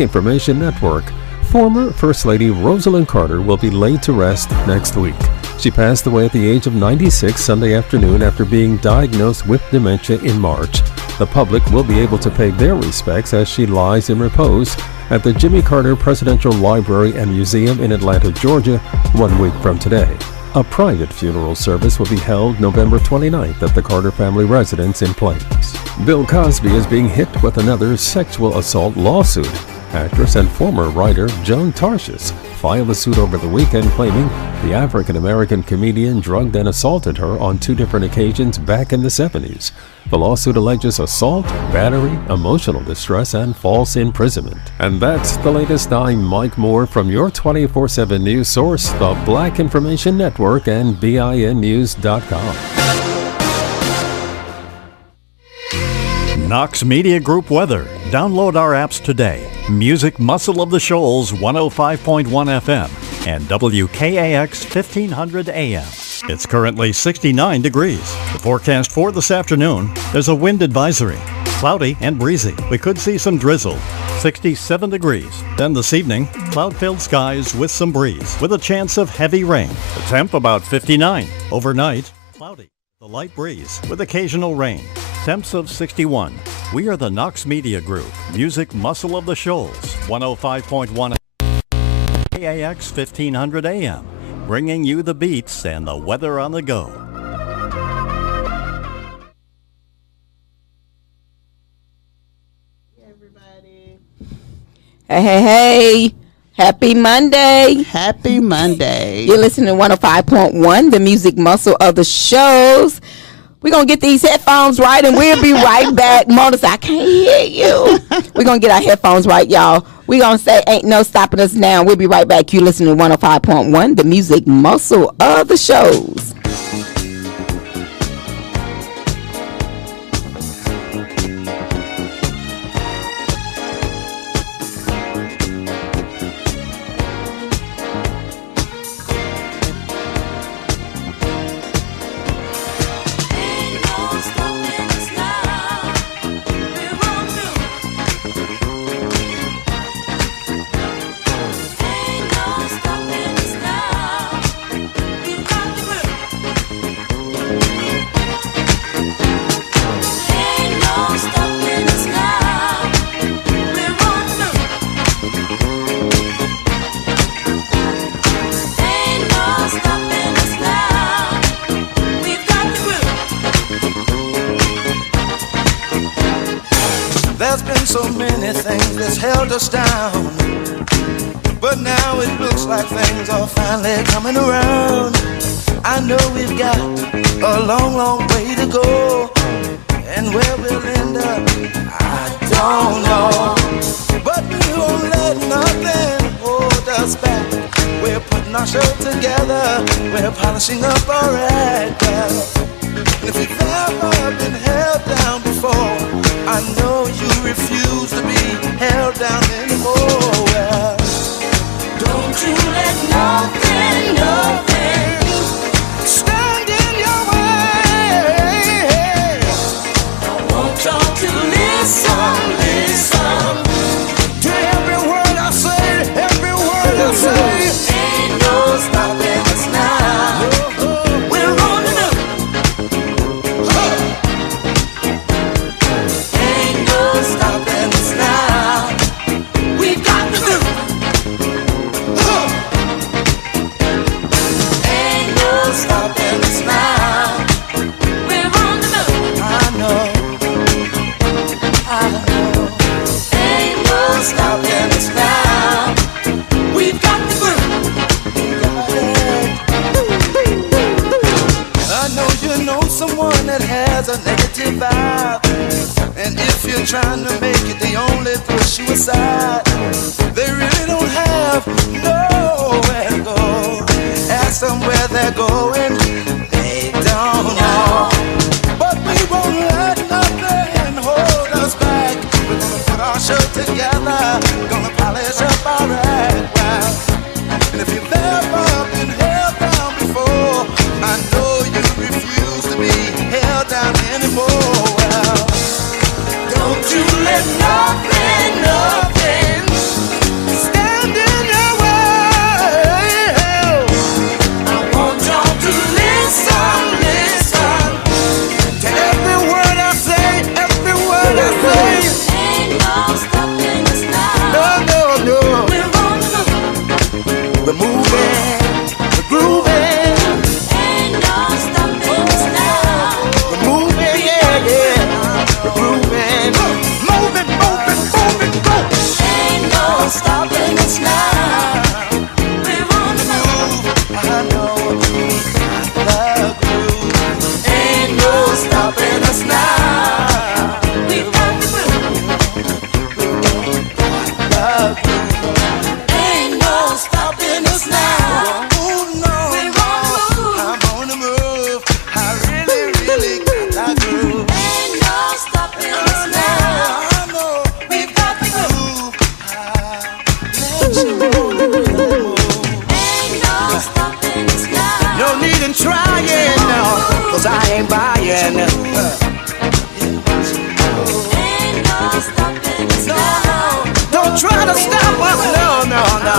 Information Network. Former First Lady Rosalynn Carter will be laid to rest next week. She passed away at the age of 96 Sunday afternoon after being diagnosed with dementia in March. The public will be able to pay their respects as she lies in repose at the Jimmy Carter Presidential Library and Museum in Atlanta, Georgia, 1 week from today. A private funeral service will be held November 29th at the Carter family residence in Plains. Bill Cosby is being hit with another sexual assault lawsuit. Actress and former writer Joan Tarshis filed a suit over the weekend claiming the African-American comedian drugged and assaulted her on 2 different occasions back in the 70s. The lawsuit alleges assault, battery, emotional distress, and false imprisonment. And that's the latest. I'm Mike Moore from your 24/7 news source, the Black Information Network and BINnews.com. Knox Media Group weather. Download our apps today. Music Muscle of the Shoals 105.1 FM and WKAX 1500 AM. It's currently 69 degrees. The forecast for this afternoon, there's a wind advisory. Cloudy and breezy. We could see some drizzle. 67 degrees. Then this evening, cloud-filled skies with some breeze, with a chance of heavy rain. The temp about 59. Overnight, cloudy. The light breeze with occasional rain. Temps of 61. We are the Knox Media Group. Music Muscle of the Shoals. 105.1 KAX 1500 AM. Bringing you the beats and the weather on the go. Everybody. Hey. Happy Monday. Happy Monday. You're listening to 105.1, the music muscle of the shows. We're going to get these headphones right, and we'll be right back. Mona said, I can't hear you. We're going to get our headphones right, y'all. We're going to say, ain't no stopping us now. We'll be right back. You're listening to 105.1, the music muscle of the shows. So many things that's held us down, but now it looks like things are finally coming around. I know we've got a long, long way to go, and where we'll end up, I don't know. But we won't let nothing hold us back. We're putting our show together, we're polishing up our act. And if you've ever been held down before, I know you refuse to be held down anymore. Well, don't you let nothing stand in your way. I want y'all to listen to every word I say, every word I say. Ain't no stopping us now. We're rolling up. Ain't no stopping us now. We got to do. Ain't no stopping us now. We're on the move. I know. Ain't no stopping us now. We've got the groove. I know you know someone that has a negative vibe, and if you're trying to make it, they only push you aside. They really don't have nowhere to go. Ask them where they're going, they don't know. But we won't let nothing hold us back. We're gonna put our show together, we're gonna polish up our act. And if you've ever been held down before, I know you refuse to be held down anymore. Well, don't you let nothing gonna try to stop us. No, no, no.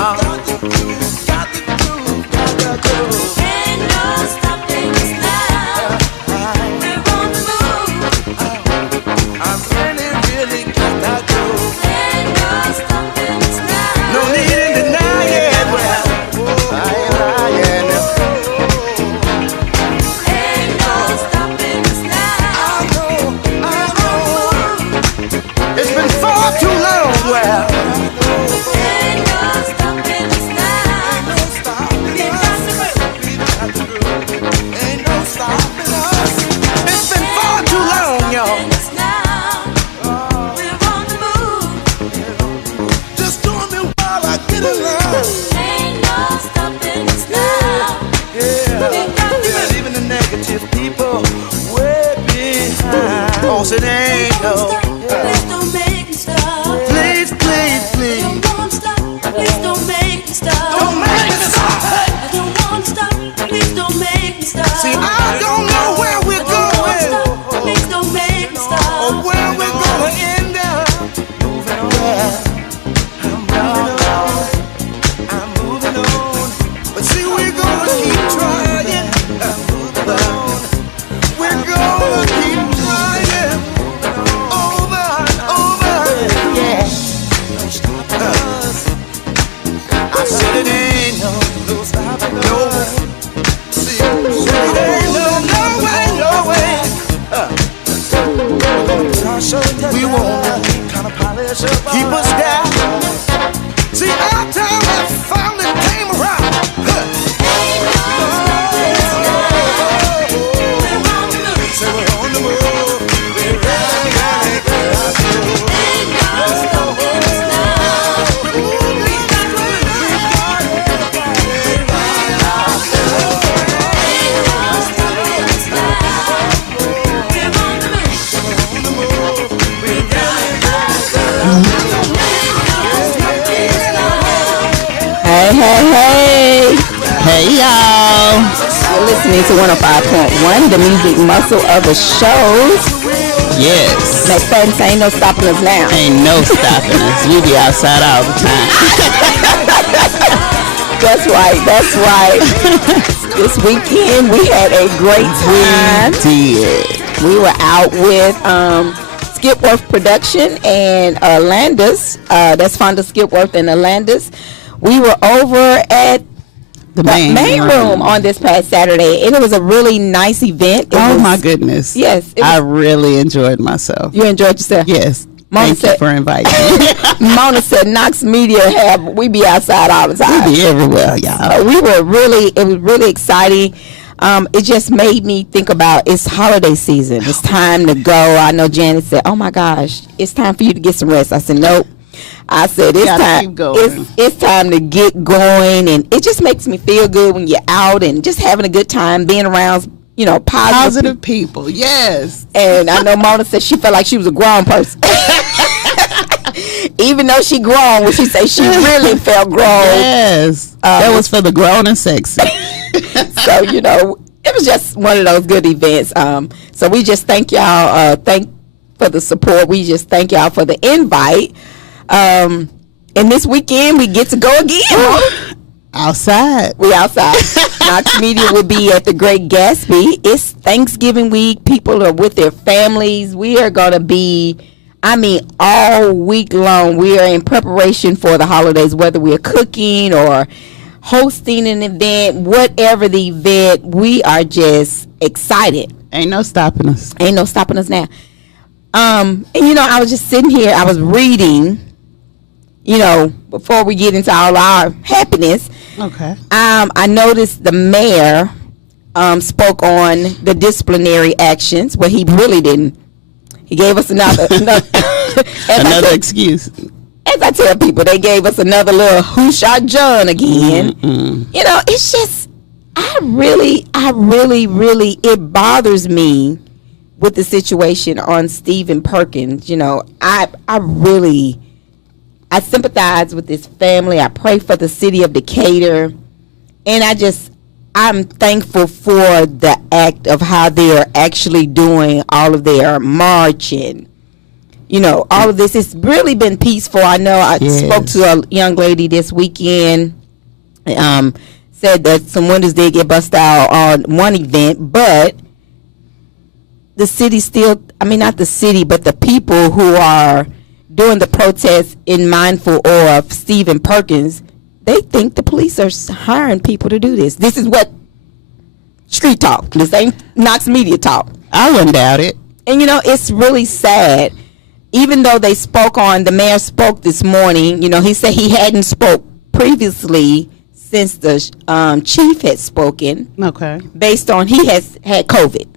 Got the groove, got the groove. Ain't no stopping us now. We're on the move. I really, really got that groove. Ain't no stopping us now. No need to deny it. Well, Ain't no stopping us now. I know. It's been far too long. Well, Ain't no stopping us now. We got the groove. ain't no stopping us. It's been far too long, y'all. Us now. We're on the move. Just doing me while I get along. Ain't no stopping us now. Yeah, even the negative people way behind. Oh, so they ain't no. Please don't make me stop. Please, please, please. Don't want to stop. Please don't make me stop. Don't make me stop. I don't want to stop. Please don't make me stop. See, I don't know where we're going Please don't make me or stop. where we're gonna end up. Moving on. I'm moving on. But see, we're gonna keep trying. Moving on. We're gonna keep trying. Over and over. Yeah. I said it ain't no stopping, no. See, it ain't no way, no way. We won't kind of polish up, keep us down. See, our time has finally came around. So we're on the move. We're really, really got to move. Hey, hey, hey. Hey, y'all. You're listening to 105.1, the music muscle of the shows. Yes. Next time, ain't no stopping us now. Ain't no stopping us. We be outside all the time. That's right, that's right. This weekend, we had a great time. Did. We were out with Skipworth Production and Landis. That's Fonda Skipworth and Landis. We were over at The main room on this past Saturday, and it was a really nice event. Oh, my goodness. Yes, it I was- really enjoyed myself. You enjoyed yourself? Yes. Mona Thank you said- for inviting me. Mona said Knox Media we be outside all the time. We be everywhere, y'all. It was really exciting. It just made me think about it's holiday season. It's time to go. I know Janet said, oh my gosh, it's time for you to get some rest. I said, nope. I said, it's Gotta time. keep going. It's time to get going. And it just makes me feel good when you're out and just having a good time, being around, Positive people. Yes. And I know Mona said she felt like she was a grown person. Even though she grown, when she said she really felt grown. Yes. That was for the grown and sexy. So, it was just one of those good events. So we just thank y'all. Thank for the support. We just thank y'all for the invite. And this weekend we get to go again. Outside. We outside. Knox Media will be at the Great Gatsby. It's Thanksgiving week. People are with their families. We are going to be, all week long. We are in preparation for the holidays, whether we're cooking or hosting an event, whatever the event, we are just excited. Ain't no stopping us. Ain't no stopping us now. And I was just sitting here, I was reading, before we get into all our happiness. Okay. I noticed the mayor spoke on the disciplinary actions. Well, he really didn't. He gave us another excuse. As I tell people, they gave us another little who shot John again. It's just, I really, it bothers me with the situation on Stephen Perkins. I sympathize with his family. I pray for the city of Decatur. And I'm thankful for the act of how they are actually doing all of their marching. you know, all of this. It's really been peaceful. I know I spoke to a young lady this weekend, said that some windows did get busted out on one event, but the city still, I mean, not the city, but the people who are doing the protests in mindful awe of Stephen Perkins, they think the police are hiring people to do this. This is what street talk. This ain't Knox media talk. I wouldn't doubt it. And you know, it's really sad. Even though they spoke on, the mayor spoke this morning, you know, he said he hadn't spoke previously since the chief had spoken, Okay. based on he has had COVID.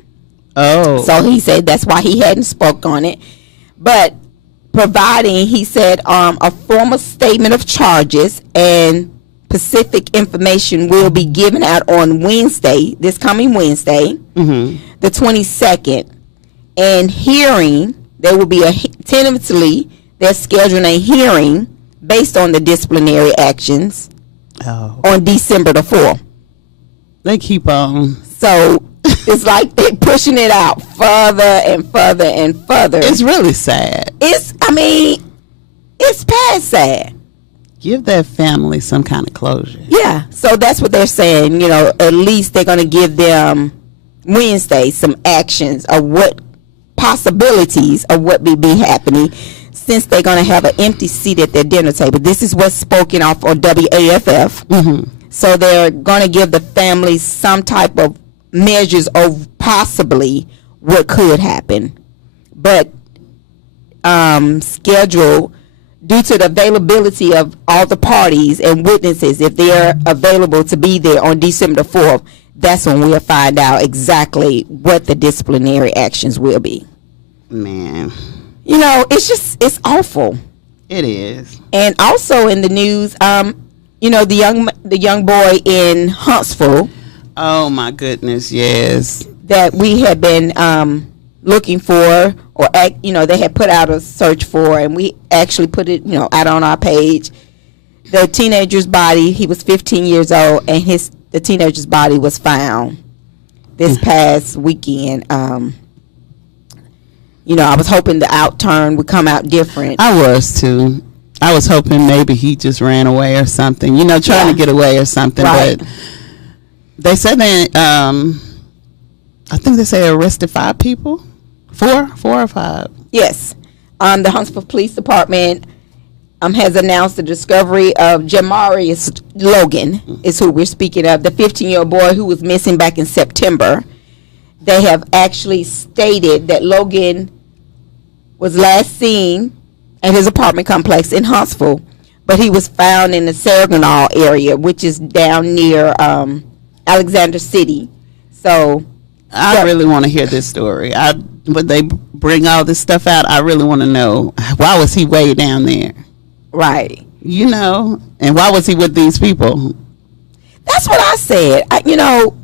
Oh. So he said that's why he hadn't spoke on it. But providing, he said, a formal statement of charges and specific information will be given out on Wednesday, this coming Wednesday, the 22nd. And hearing, there will be tentatively, they're scheduling a hearing based on the disciplinary actions on December the 4th. They keep on. So it's like they're pushing it out further and further and further. It's really sad. It's past sad. Give that family some kind of closure. Yeah. So that's what they're saying. You know, at least they're going to give them Wednesday some actions of what possibilities of what may be happening, since they're going to have an empty seat at their dinner table. This is what's spoken off on WAFF. So they're going to give the families some type of measures of possibly what could happen. But schedule, due to the availability of all the parties and witnesses, if they're available to be there on December the 4th, that's when we'll find out exactly what the disciplinary actions will be. Man, You know, it's awful. it is. And also in the news, you know, the young boy in Huntsville Oh my goodness, yes. that we had been looking for, or you know, they had put out a search for, and we actually put it, you know, out on our page. The teenager's body, he was 15 years old, and the teenager's body was found this past weekend. You know, I was hoping the outturn would come out different. I was too. I was hoping maybe he just ran away or something. You know, trying to get away or something. Right. But they said they, I think they say arrested 5 people. 4 or 5. Yes. The Huntsville Police Department has announced the discovery of Jamarius Logan, is who we're speaking of, the 15-year-old boy who was missing back in September. They have actually stated that Logan was last seen at his apartment complex in Huntsville, but he was found in the Saginaw area, which is down near Alexander City. So I really want to hear this story. When they bring all this stuff out, I really want to know, why was he way down there? right. You know, and why was he with these people? That's what I said. You know,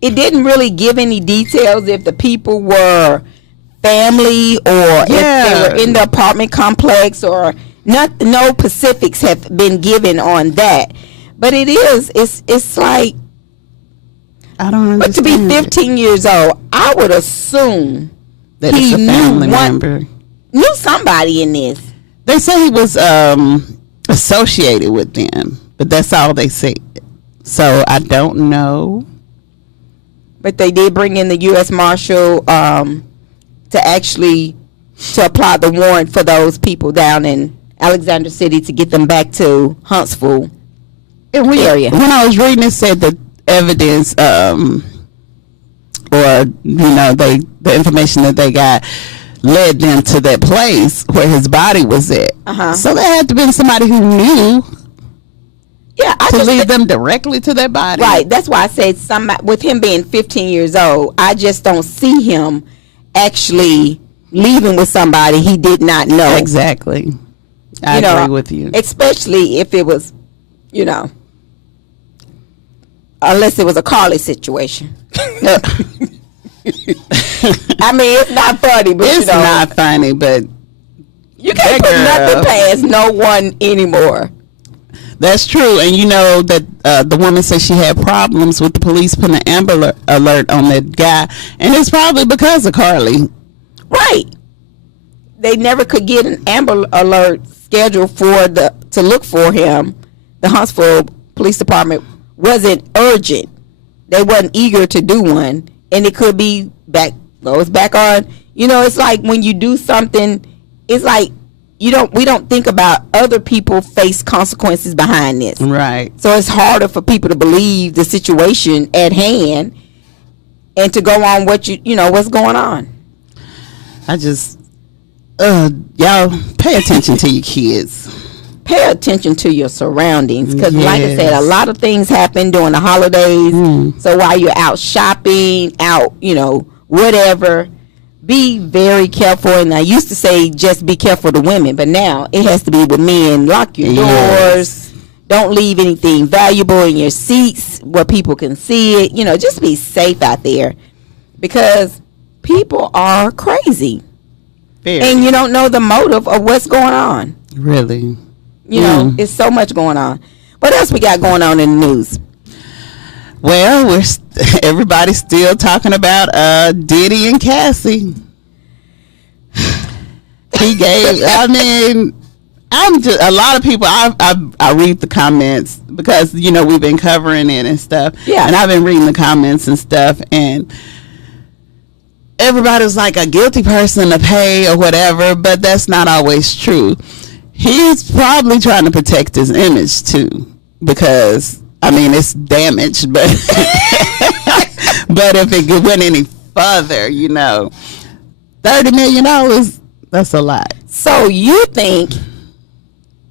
it didn't really give any details if the people were family or if they were in the apartment complex, or no specifics have been given on that. But it's like, I don't understand. but to be 15 years old, I would assume that he it's a family member. knew somebody in this. They say he was associated with them, but that's all they say. So I don't know. But they did bring in the U.S. Marshal to apply the warrant for those people down in Alexander City to get them back to Huntsville area. When I was reading, it said that evidence, or you know, the information that they got led them to that place where his body was at. So there had to been somebody who knew. Yeah, to lead them directly to that body. Right. That's why I said with him being 15 years old, I just don't see him actually leaving with somebody he did not know. Exactly. I agree with you. Especially if it was, you know, unless it was a Carly situation. I mean, it's not funny, but it's not funny, but you can't put nothing past no one anymore. That's true. And you know that the woman said she had problems with the police putting an Amber Alert on that guy, and it's probably because of Carly. Right. they never could get an Amber Alert scheduled for to look for him. The Huntsville Police Department wasn't urgent. They wasn't eager to do one, and it could be goes back on. You know, it's like when you do something, it's like we don't think about other people face consequences behind this. Right. So it's harder for people to believe the situation at hand and to go on what's going on. I just y'all pay attention to your kids. Pay attention to your surroundings, because like I Yes. said, a lot of things happen during the holidays. So while you're out shopping, out, whatever, be very careful. And I used to say just be careful to women, but now it has to be with men. Lock your doors. Don't leave anything valuable in your seats where people can see it. Just be safe out there, because people are crazy. Very. And you don't know the motive of what's going on. Really. It's so much going on. What else we got going on in the news? Well, everybody's still talking about Diddy and Cassie. He gave. I mean, I'm just a lot of people. I read the comments because we've been covering it and stuff. Yeah. And I've been reading the comments and stuff, and everybody's like a guilty person to pay or whatever, but that's not always true. He's probably trying to protect his image too, because it's damaged, but but if it went any further, $30 million, that's a lot. So you think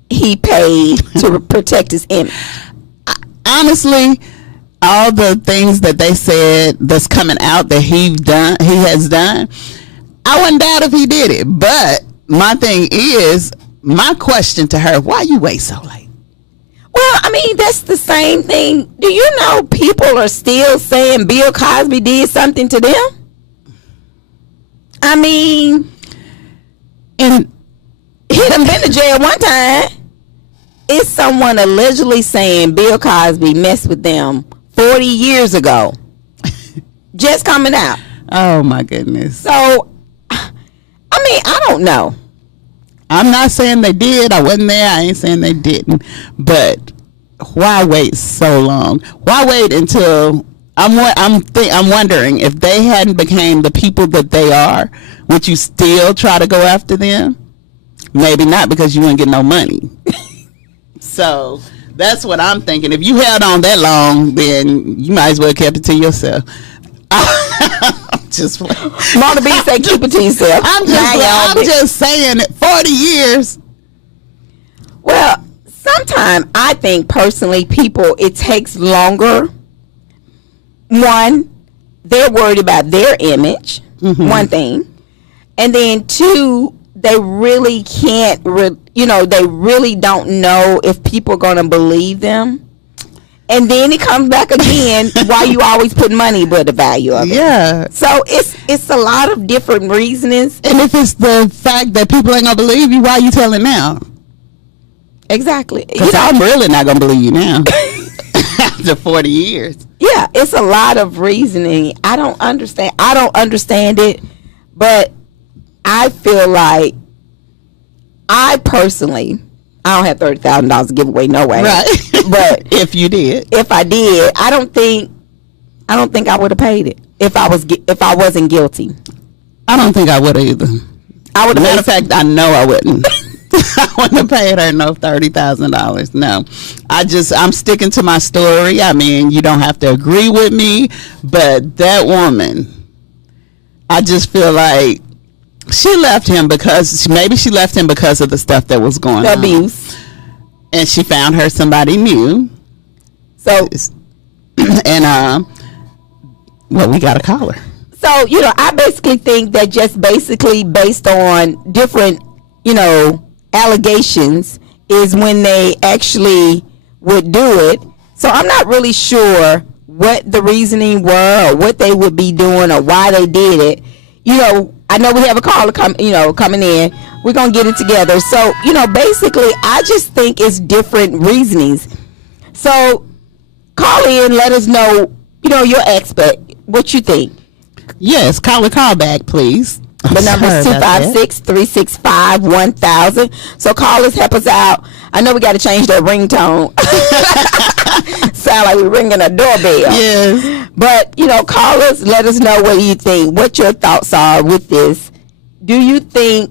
he paid to protect his image? Honestly, all the things that they said that's coming out that he has done, I wouldn't doubt if he did it. But my thing is, my question to her, why you wait so late? Well, that's the same thing. Do you know people are still saying Bill Cosby did something to them? And he done been to jail one time. It's someone allegedly saying Bill Cosby messed with them 40 years ago. Just coming out. Oh my goodness. So, I don't know. I'm not saying they did. I wasn't there. I ain't saying they didn't. But why wait so long? Why wait until I'm wondering if they hadn't became the people that they are, would you still try to go after them? Maybe not, because you wouldn't get no money. So that's what I'm thinking. If you held on that long, then you might as well kept it to yourself. Just Mona B say keep it to yourself. I'm just saying 40 years. Well, sometimes I think personally it takes longer. One, they're worried about their image, one thing. And then two, they really can't, they really don't know if people are going to believe them. And then it comes back again, why you always put money but the value of it. Yeah. So it's a lot of different reasonings. And if it's the fact that people ain't going to believe you, why you telling now? Exactly. Because I'm really not going to believe you now. After 40 years. Yeah, it's a lot of reasoning. I don't understand it, but I feel like I don't have $30,000 to give away, no way. Right. But if you did, if I did, I don't think I would have paid it if I wasn't guilty. I don't think I would either. I would. Matter of fact, I know I wouldn't. I wouldn't have paid her no $30,000. No, I'm sticking to my story. You don't have to agree with me, but that woman, I just feel like she left him because she left him because of the stuff that was going on. Abuse. And she found her somebody new. So, and we got to call her. So, I basically think that just basically based on different, allegations is when they actually would do it. So I'm not really sure what the reasoning were or what they would be doing or why they did it. I know we have a caller coming in. We're going to get it together. So, basically, I just think it's different reasonings. So, call in, let us know, your expert, what you think. Yes, call back, please. The number is Sorry about that. 256-365-1000. So call us, help us out. I know we got to change that ringtone. Sound like we're ringing a doorbell. Yes. But, call us, let us know what you think, what your thoughts are with this. Do you think,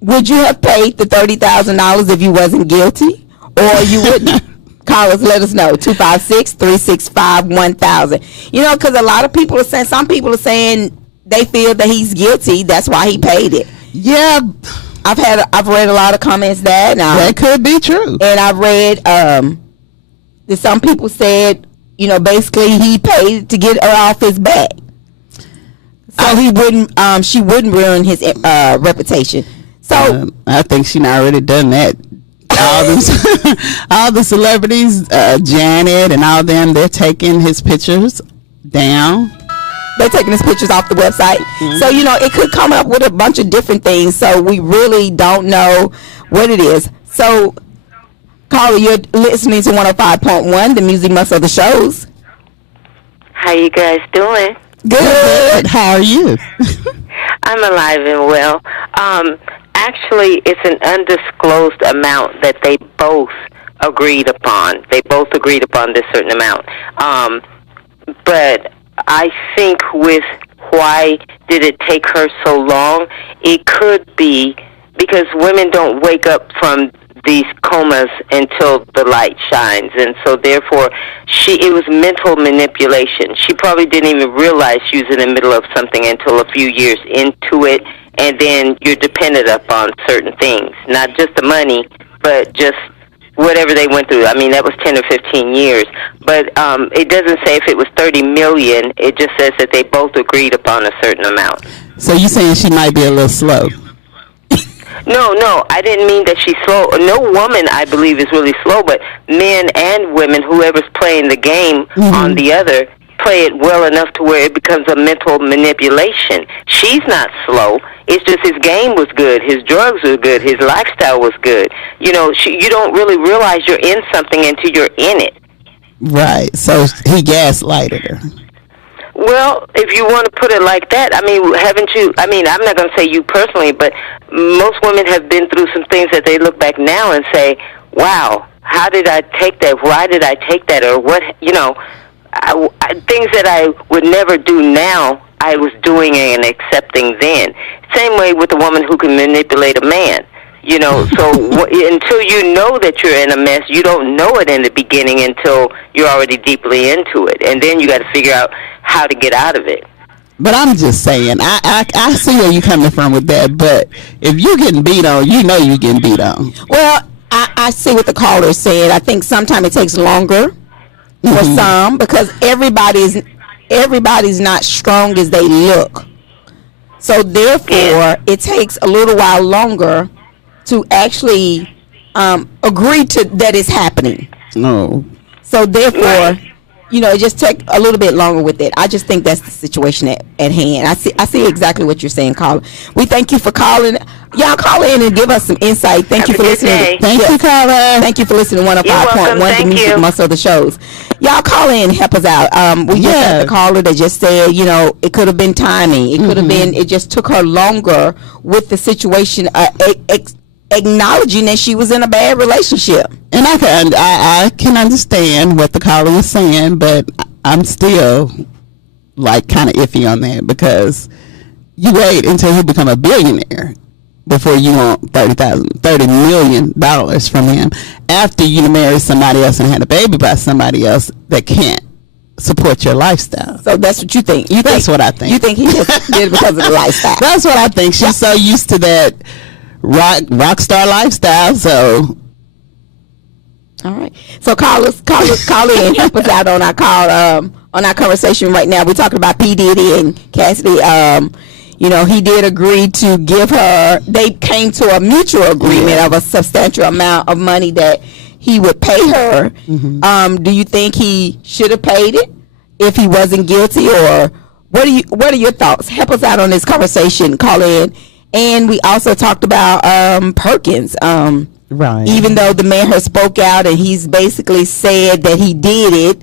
would you have paid the $30,000 if you wasn't guilty? Or you wouldn't? Call us, let us know. 256-365-1000. Because a lot of people are saying, some people are saying they feel that he's guilty. That's why he paid it. Yeah. I've read a lot of comments That could be true. and I've read that some people said, basically he paid to get her off his back, so she wouldn't ruin his reputation. So I think she already done that. All all the celebrities, Janet and all them, they're taking his pictures down. they're taking his pictures off the website. So, it could come up with a bunch of different things. So we really don't know what it is. So, caller, you're listening to 105.1, the music muscle of the shows. How you guys doing? Good. How are you? I'm alive and well. Actually, it's an undisclosed amount that they both agreed upon. They both agreed upon this certain amount. But I think with why did it take her so long, it could be because women don't wake up from these comas until the light shines, and so therefore it was mental manipulation. She probably didn't even realize she was in the middle of something until a few years into it, and then you're dependent upon certain things, not just the money, but just whatever they went through. I mean, that was 10 or 15 years. But it doesn't say if it was $30 million. It just says that they both agreed upon a certain amount. So you saying she might be a little slow? No, I didn't mean that she's slow. No woman, I believe, is really slow, but men and women, whoever's playing the game on the other, play it well enough to where it becomes a mental manipulation. She's not slow. It's just his game was good. His drugs were good. His lifestyle was good. You don't really realize you're in something until you're in it. Right. So he gaslighted her. Well, if you want to put it like that, I mean, haven't you, I'm not going to say you personally, but most women have been through some things that they look back now and say, wow, how did I take that? Why did I take that? Or what, things that I would never do now, I was doing and accepting then. Same way with a woman who can manipulate a man. So until you know that you're in a mess, you don't know it in the beginning until you're already deeply into it. And then you got to figure out how to get out of it. But I'm just saying, I see where you're coming from with that, but if you're getting beat on, you know you're getting beat on. Well, I see what the caller said. I think sometimes it takes longer for some because everybody's not strong as they look. So therefore, it takes a little while longer to actually agree to that it's happening. No. So therefore, it just take a little bit longer with it. I just think that's the situation at hand. I see exactly what you're saying, caller. We thank you for calling. Y'all call in and give us some insight. Thank you for listening. Thank you, caller. Thank you for listening to 105.1, the Thank music you. muscle of the shows. Y'all call in, help us out. We just had the caller that just said, it could have been timing. It could have been, it just took her longer with the situation, acknowledging that she was in a bad relationship. And I can understand what the caller was saying, but I'm still like kind of iffy on that because you wait until he become a billionaire before you want $30 million from him after you marry somebody else and had a baby by somebody else that can't support your lifestyle. So that's what you think. That's what I think. You think he just did it because of the lifestyle. That's what I think. She's so used to that rock star lifestyle. So all right. So call in, help us out on our conversation right now. We're talking about P. Diddy and Cassidy. He did agree to give her. They came to a mutual agreement of a substantial amount of money that he would pay her. Do you think he should have paid it if he wasn't guilty, or what are your thoughts? Help us out on this conversation. Call in. And we also talked about Perkins. right. Even though the man has spoke out and he's basically said that he did it,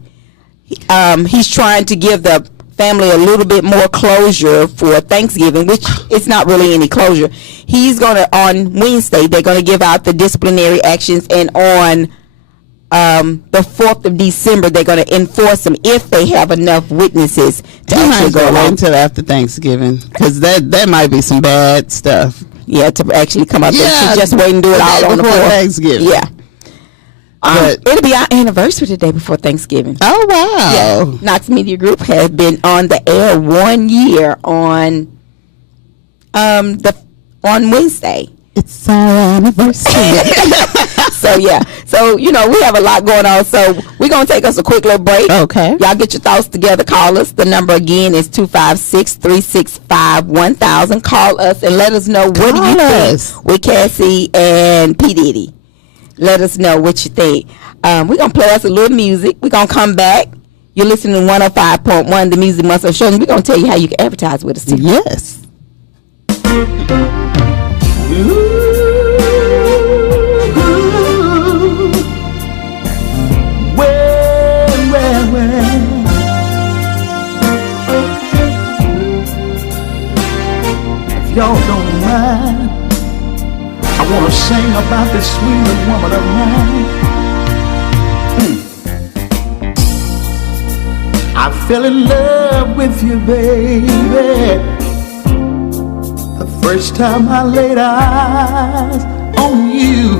he's trying to give the family a little bit more closure for Thanksgiving, which it's not really any closure. He's going to, on Wednesday, they're going to give out the disciplinary actions, and on the 4th of December, they're going to enforce them if they have enough witnesses to You might actually as go well wait along. until after Thanksgiving, because that might be some bad stuff. Yeah, to actually come up Yeah, to just wait and do it the all day on the before 4th. Thanksgiving. Yeah. But- It'll be our anniversary the day before Thanksgiving. Oh wow! Yeah. Knox Media Group has been on the air 1 year on on Wednesday. It's our anniversary. So yeah. So we have a lot going on. So we're gonna take us a quick little break. Okay. Y'all get your thoughts together. Call us. The number again is 256-365-1000. Call us and let us know what do you Call us. think with Cassie and P Diddy. Let us know what you think. We're gonna play us a little music. We're gonna come back. You're listening to 105.1, the Music Muscle Show, and we're gonna tell you how you can advertise with us too. Yes. If y'all don't mind, I wanna sing about this sweet woman of mine. I fell in love with you, baby, the first time I laid eyes on you.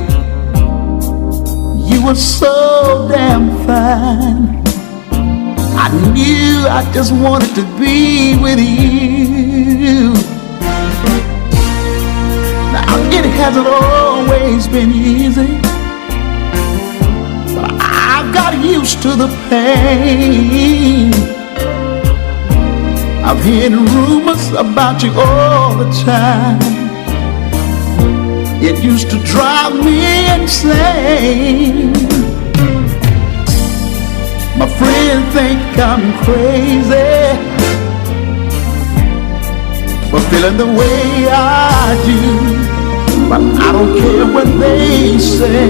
You were so damn fine. I knew I just wanted to be with you. Now it hasn't always been easy, but I've got used to the pain. I've heard rumors about you all the time. It used to drive me insane. My friends think I'm crazy for feeling the way I do, but I don't care what they say,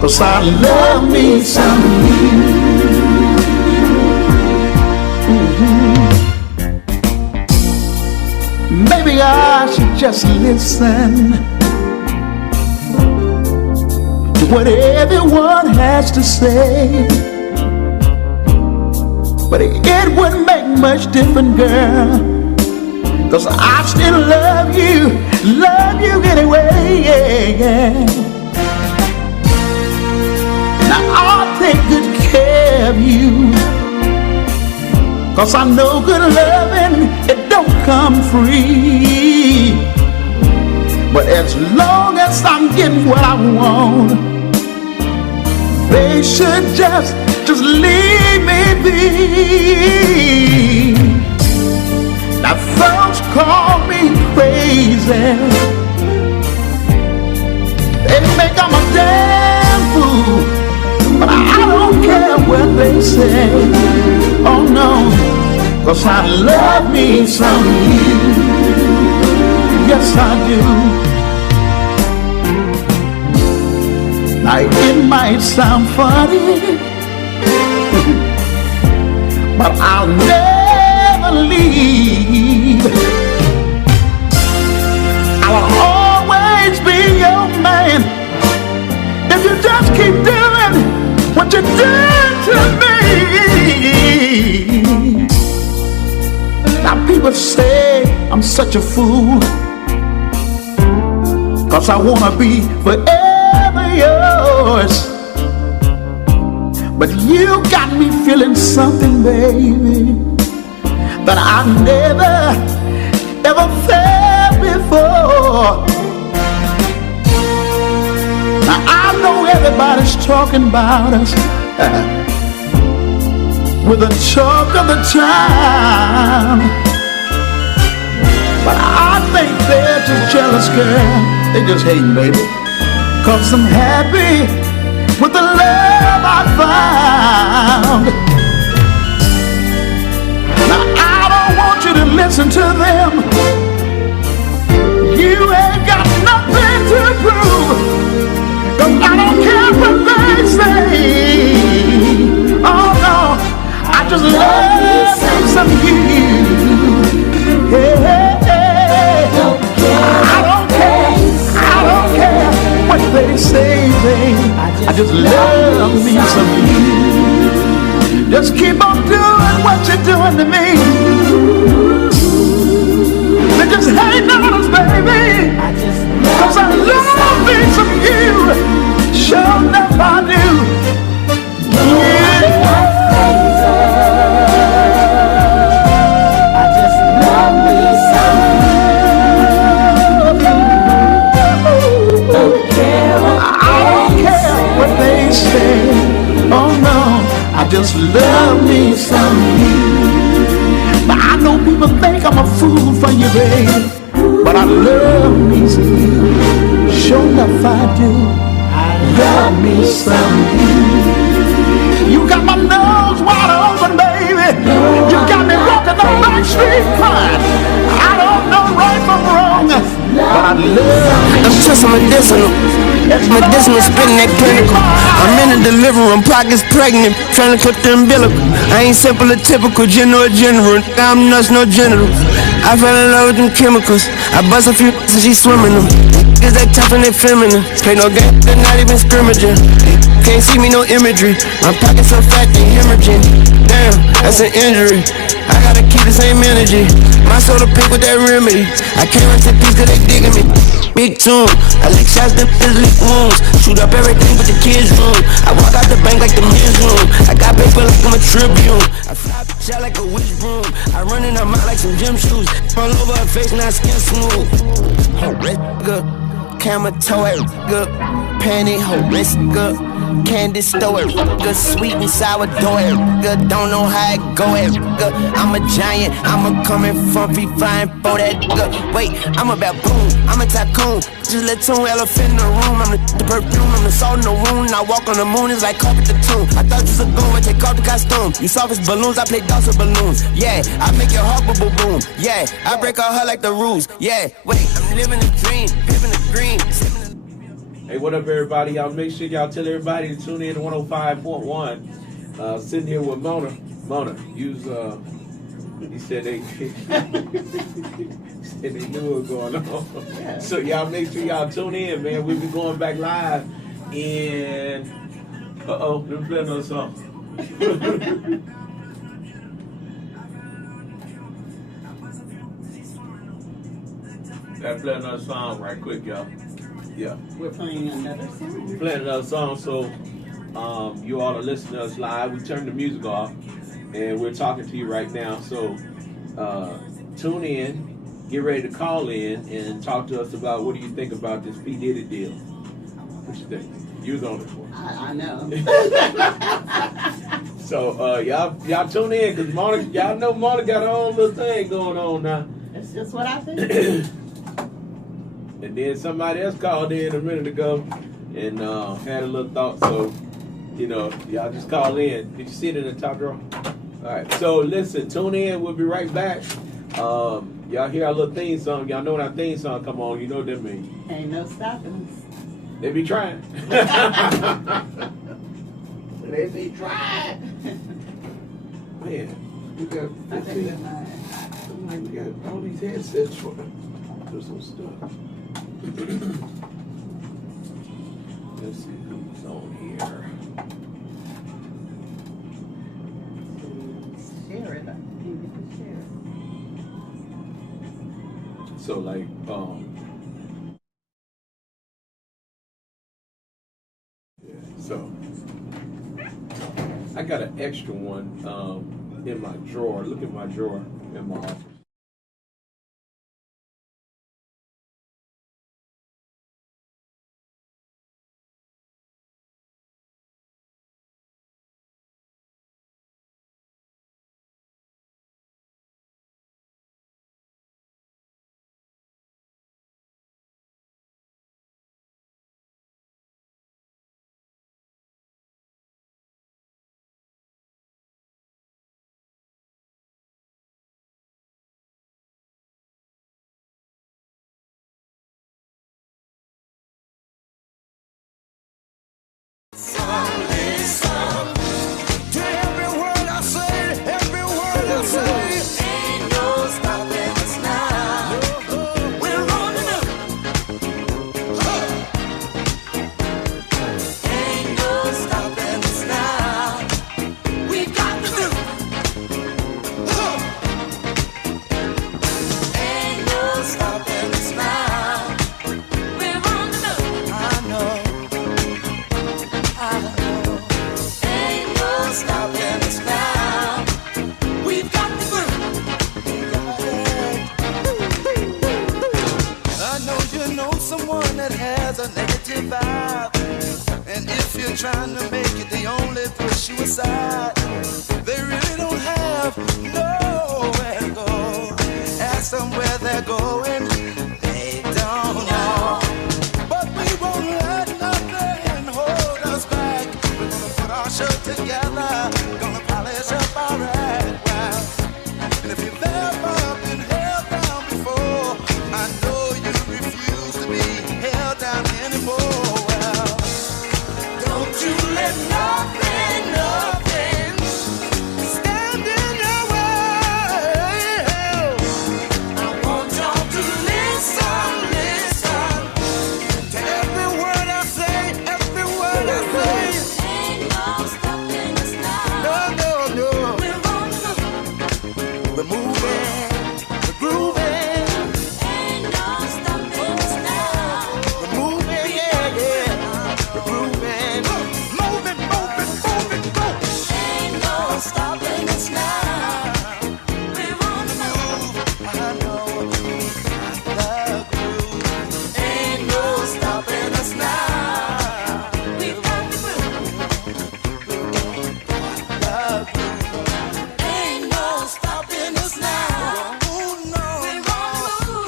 'cause I love me some you. Maybe I should just listen to what everyone has to say, but it wouldn't make much difference, girl, 'cause I still love you anyway, yeah. Now I'll take good care of you, 'cause I know good loving, it don't come free. But as long as I'm getting what I want, they should just leave me be. Now folks call me crazy, they think I'm a damn fool, but I don't care what they say. Oh no, 'cause I love me some you. Yes I do. Now it might sound funny, but I'll never leave. I'll always be your man if you just keep doing what you did to me. Now people say I'm such a fool, 'cause I wanna be forever yours. But you got me feeling something, baby, that I've never, ever felt before. Now I know everybody's talking about us with the talk of the town, but I think they're just jealous, girl. They just hating, baby, 'cause I'm happy with the love I found. Now I don't want you to listen to them. You ain't got nothing to prove, 'cause I don't care what they say. Oh no, I just love me some you. Yeah. I don't care what they say, babe. I just love me some you. Just keep on doing what you're doing to me. And just hang on us, baby. 'Cause I love me some you. Sure enough I do. Yeah. I just love me some you. I don't care what they say. Oh no, I just love me some you. But I know people think I'm a fool for you, babe. But I love me some you. Sure enough I do. I love me some you. You got my nose wide open, baby. You got me walking the back street crying. I don't know right from wrong, but I love me. I'm just medicinal. Medicinal, spitting that clinical. I'm in the delivery room, pockets pregnant, trying to cut the umbilical. I ain't simple or typical, general. I'm nuts, no genital. I fell in love with them chemicals. I bust a few and she swimming them. Niggas that tough and they feminine. Play no game, they're not even scrimmaging. Can't see me, no imagery. My pockets so fat, they hemorrhaging. Damn, that's an injury. I gotta keep the same energy. My soul to pink with that remedy. I can't rest in peace 'cause they digging me. Big tune, I lick shots, them leak wounds. Shoot up everything but the kids' room. I walk out the bank like the men's room. I got paper like I'm a Tribune. I fly shot like a witch broom. I run in her mouth like some gym shoes. All over her face, now skin smooth. Horrific, camera toe it, good. Panty horrific. Candy store it, good sweet and sour dough it, good don't know how it go it, good. I'm a giant, I'm a coming from free flying for that good. Wait, I'm a baboon, I'm a tycoon, just let two elephant in the room. I'm the perfume, I'm the salt in the wound. I walk on the moon, it's like carpet the tomb. I thought you was a goon, I take off the costume. You soft as balloons, I play dolls with balloons. Yeah, I make your heart boom boom. Yeah, I break her heart like the rules. Yeah, wait, I'm living a dream, living the green. Hey, what up, everybody? Y'all make sure y'all tell everybody to tune in to 105.1. Sitting here with Mona. Mona, use, he said they, said they knew what was going on. Yeah. So y'all make sure y'all tune in, man. We'll be going back live in, let me play another song. Gotta play another song right quick, y'all. Yeah. We're playing another song. Playing another song, so you all are listening to us live. We turned the music off, and we're talking to you right now. So tune in, get ready to call in, and talk to us about what do you think about this P. Diddy deal. What you think? You was on it for. I know. So y'all tune in, because Mona, y'all know Mona got her own little thing going on now. That's just what I think. And then somebody else called in a minute ago and had a little thought. So, y'all just call in. Did you see it in the top drawer? All right. So, listen, tune in. We'll be right back. Y'all hear our little theme song. Y'all know when our theme song come on. You know what that means. Ain't no stopping us. They be trying. They be trying. Man, we got, I think that's mine. we got all these headsets for some stuff. Let's see who's on here. Share it. I think you can share it. So like so I got an extra one in my drawer. Look at my drawer in my office. they're trying to make it, they only push you aside. They really don't have nowhere to go. Ask them where they're going, they don't know. But we won't let nothing hold us back. We're gonna put our show together, gonna polish up our act. And if you've ever been held down before, I know you refuse to be held down anymore. Well, don't you let nothing, nothing stand in your way. I want y'all to listen, listen to every word I say, every word I say. Ain't no stopping us now. No, no, no. We're on the move. We're moving, we're grooving, Ain't no stopping us now. we're moving, yeah, yeah. We're grooving, moving, moving, moving, moving. Ain't no stopping us now. We're on the move. I know the groove. Ain't no stopping us now. We've got the groove. The groove. Ain't no stopping us now. Oh no,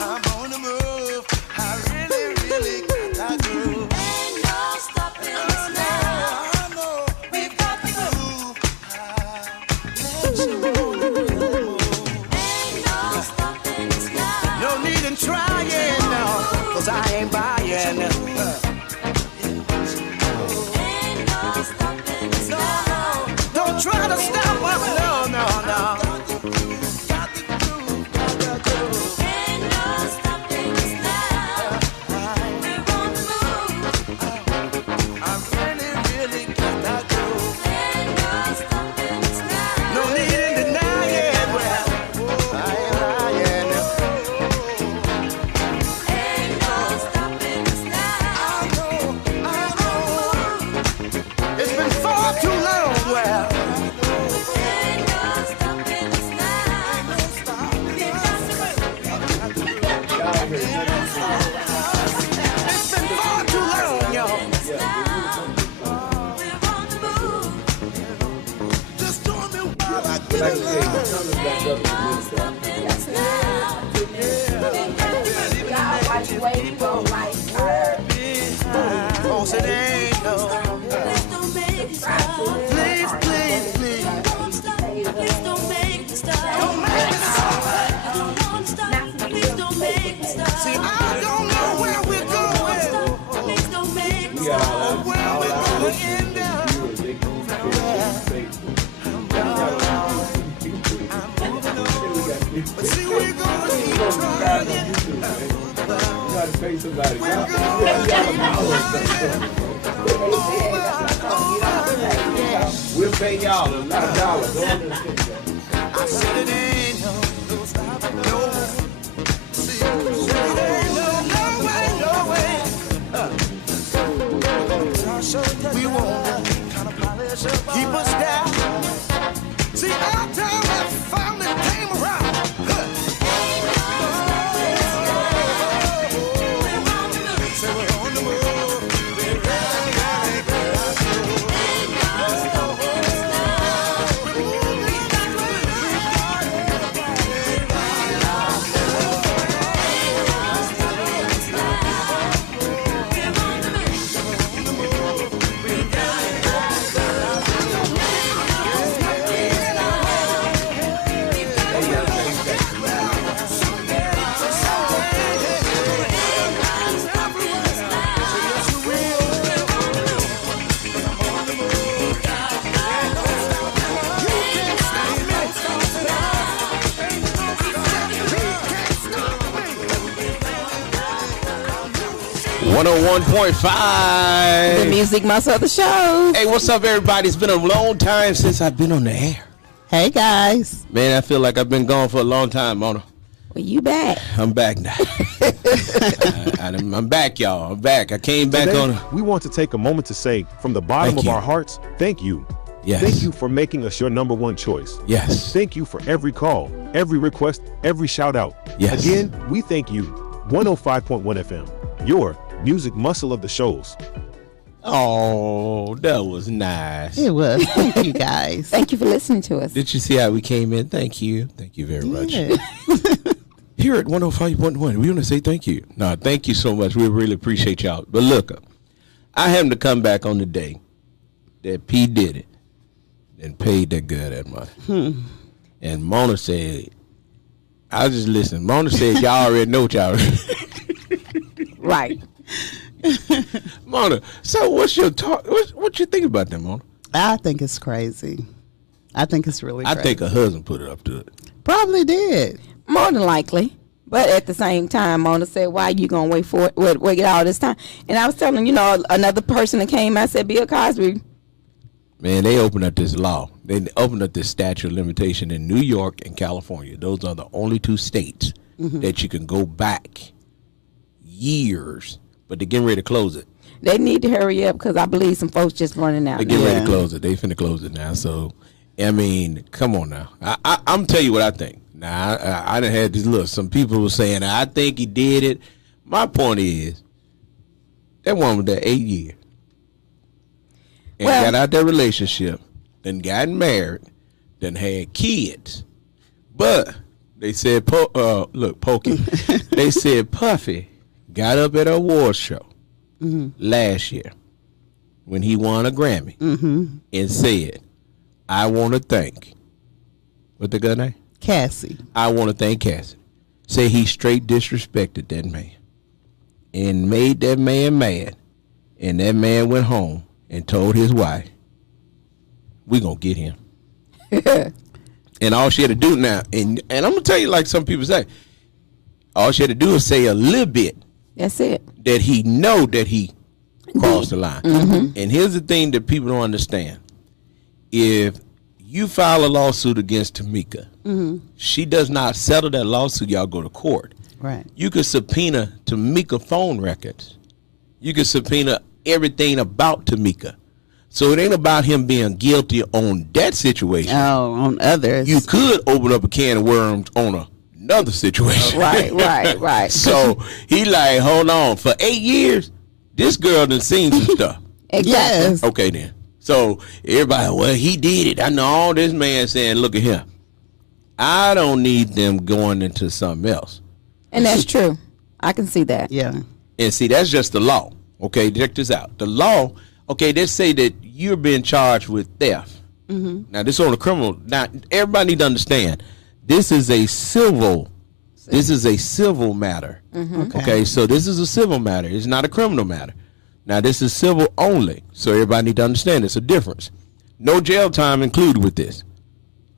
I'm on the move. I really, really got that groove. Ain't no stopping us now. I know We've got the groove. Ain't no stopping us now. no need in trying, no, 'cause I ain't buying. Ain't no stopping us now. Don't try to stop us, no, no, no. Got the groove, got the groove. Ain't no stopping us now. We're on the move. I really, really got that groove. Ain't no stopping us now. No need in denying, well, I ain't lying. Ain't no stopping us now. I know. It's been far too long, well. Ain't no stopping us now. We've got the groove. It's been far too long, y'all. We're on the move. Just doing me while I get along. Stopping us now. Oh, say they ain't no. Please don't make it stop. Please, please, please. Don't stop. Please don't make it stop. Don't make it stop. I don't want to stop. Please don't make it stop. See, I don't know where we're going. Please don't make it We got stop. all Or where we're going to end up. But see, we're gonna keep trying. You gotta pay somebody. We'll pay y'all a lot of dollars. I said it ain't no stopping, no. See, it ain't no way, no way. We won't keep us down. See, our time has finally came around. So we're on the move. We're really The 101.5. music muscle of the show. Hey, what's up, everybody? It's been a long time since I've been on the air. Hey guys. Man, I feel like I've been gone for a long time, Mona. Well, you back. I'm back now. I'm back, y'all. I'm back. I came back Today, on. we want to take a moment to say, from the bottom Thank of you. our hearts, thank you. Yes. Thank you for making us your number one choice. Yes. Thank you for every call, every request, every shout out. Yes. Again, we thank you. 105.1 FM, your music muscle of the shows. Oh, that was nice. It was. Thank you guys. Thank you for listening to us. Did you see how we came in? Thank you. Thank you very much. Yeah. Here at 105.1, we want to say thank you. No, thank you so much. We really appreciate y'all. But look, I happened to come back on the day that P did it and paid that girl that money. And Mona said, I was just listening. Mona said, y'all already know what y'all Right. Mona, so what's your talk? What you think about that, Mona? I think it's crazy. I think it's really I crazy. think her husband put it up to it. Probably did. More than likely. But at the same time, Mona said, why you going to wait for it? Wait all this time? And I was telling, another person that came out said, Bill Cosby. Man, they opened up this law. They opened up this statute of limitation in New York and California. Those are the only two states that you can go back years, but they're getting ready to close it. They need to hurry up because I believe some folks just running out. They're getting ready to close it. They finna close it now. So, I mean, come on now. I'm tell you what I think. Now, I done had this look. Some people were saying, I think he did it. My point is, that woman was there 8 years. And got out that relationship, then got married, then had kids. But they said, Pokey, they said Puffy got up at an awards show last year when he won a Grammy and said, I want to thank, what the girl name? Cassie. I want to thank Cassie. Say he straight disrespected that man and made that man mad. And that man went home and told his wife, we going to get him. And all she had to do now, and I'm going to tell you like some people say, all she had to do is say a little bit. That's it. That he know that he crossed the line. And here's the thing that people don't understand. If you file a lawsuit against Tamika, she does not settle that lawsuit, y'all go to court. Right. You could subpoena Tamika phone records. You could subpoena everything about Tamika. So it ain't about him being guilty on that situation. Oh, on others. You could open up a can of worms on another situation. Right. So he like, hold on. For 8 years, this girl done seen some stuff. Exactly. Yes. Okay, then. So everybody, well, he did it. I know all this man saying, look at him. I don't need them going into something else. And that's true. I can see that. Yeah. And see, that's just the law. Okay, check this out. The law, okay, they say that you're being charged with theft. Now, this on a criminal. Now, everybody need to understand, this is a civil matter. Okay, so this is a civil matter. It's not a criminal matter. Now, this is civil only. So everybody need to understand it's a difference. No jail time included with this.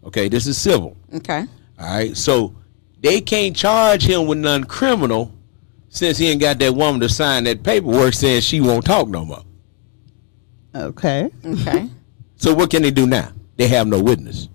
Okay, this is civil. Okay. All right, so they can't charge him with nothing criminal since he ain't got that woman to sign that paperwork saying she won't talk no more. Okay. So what can they do now? They have no witness.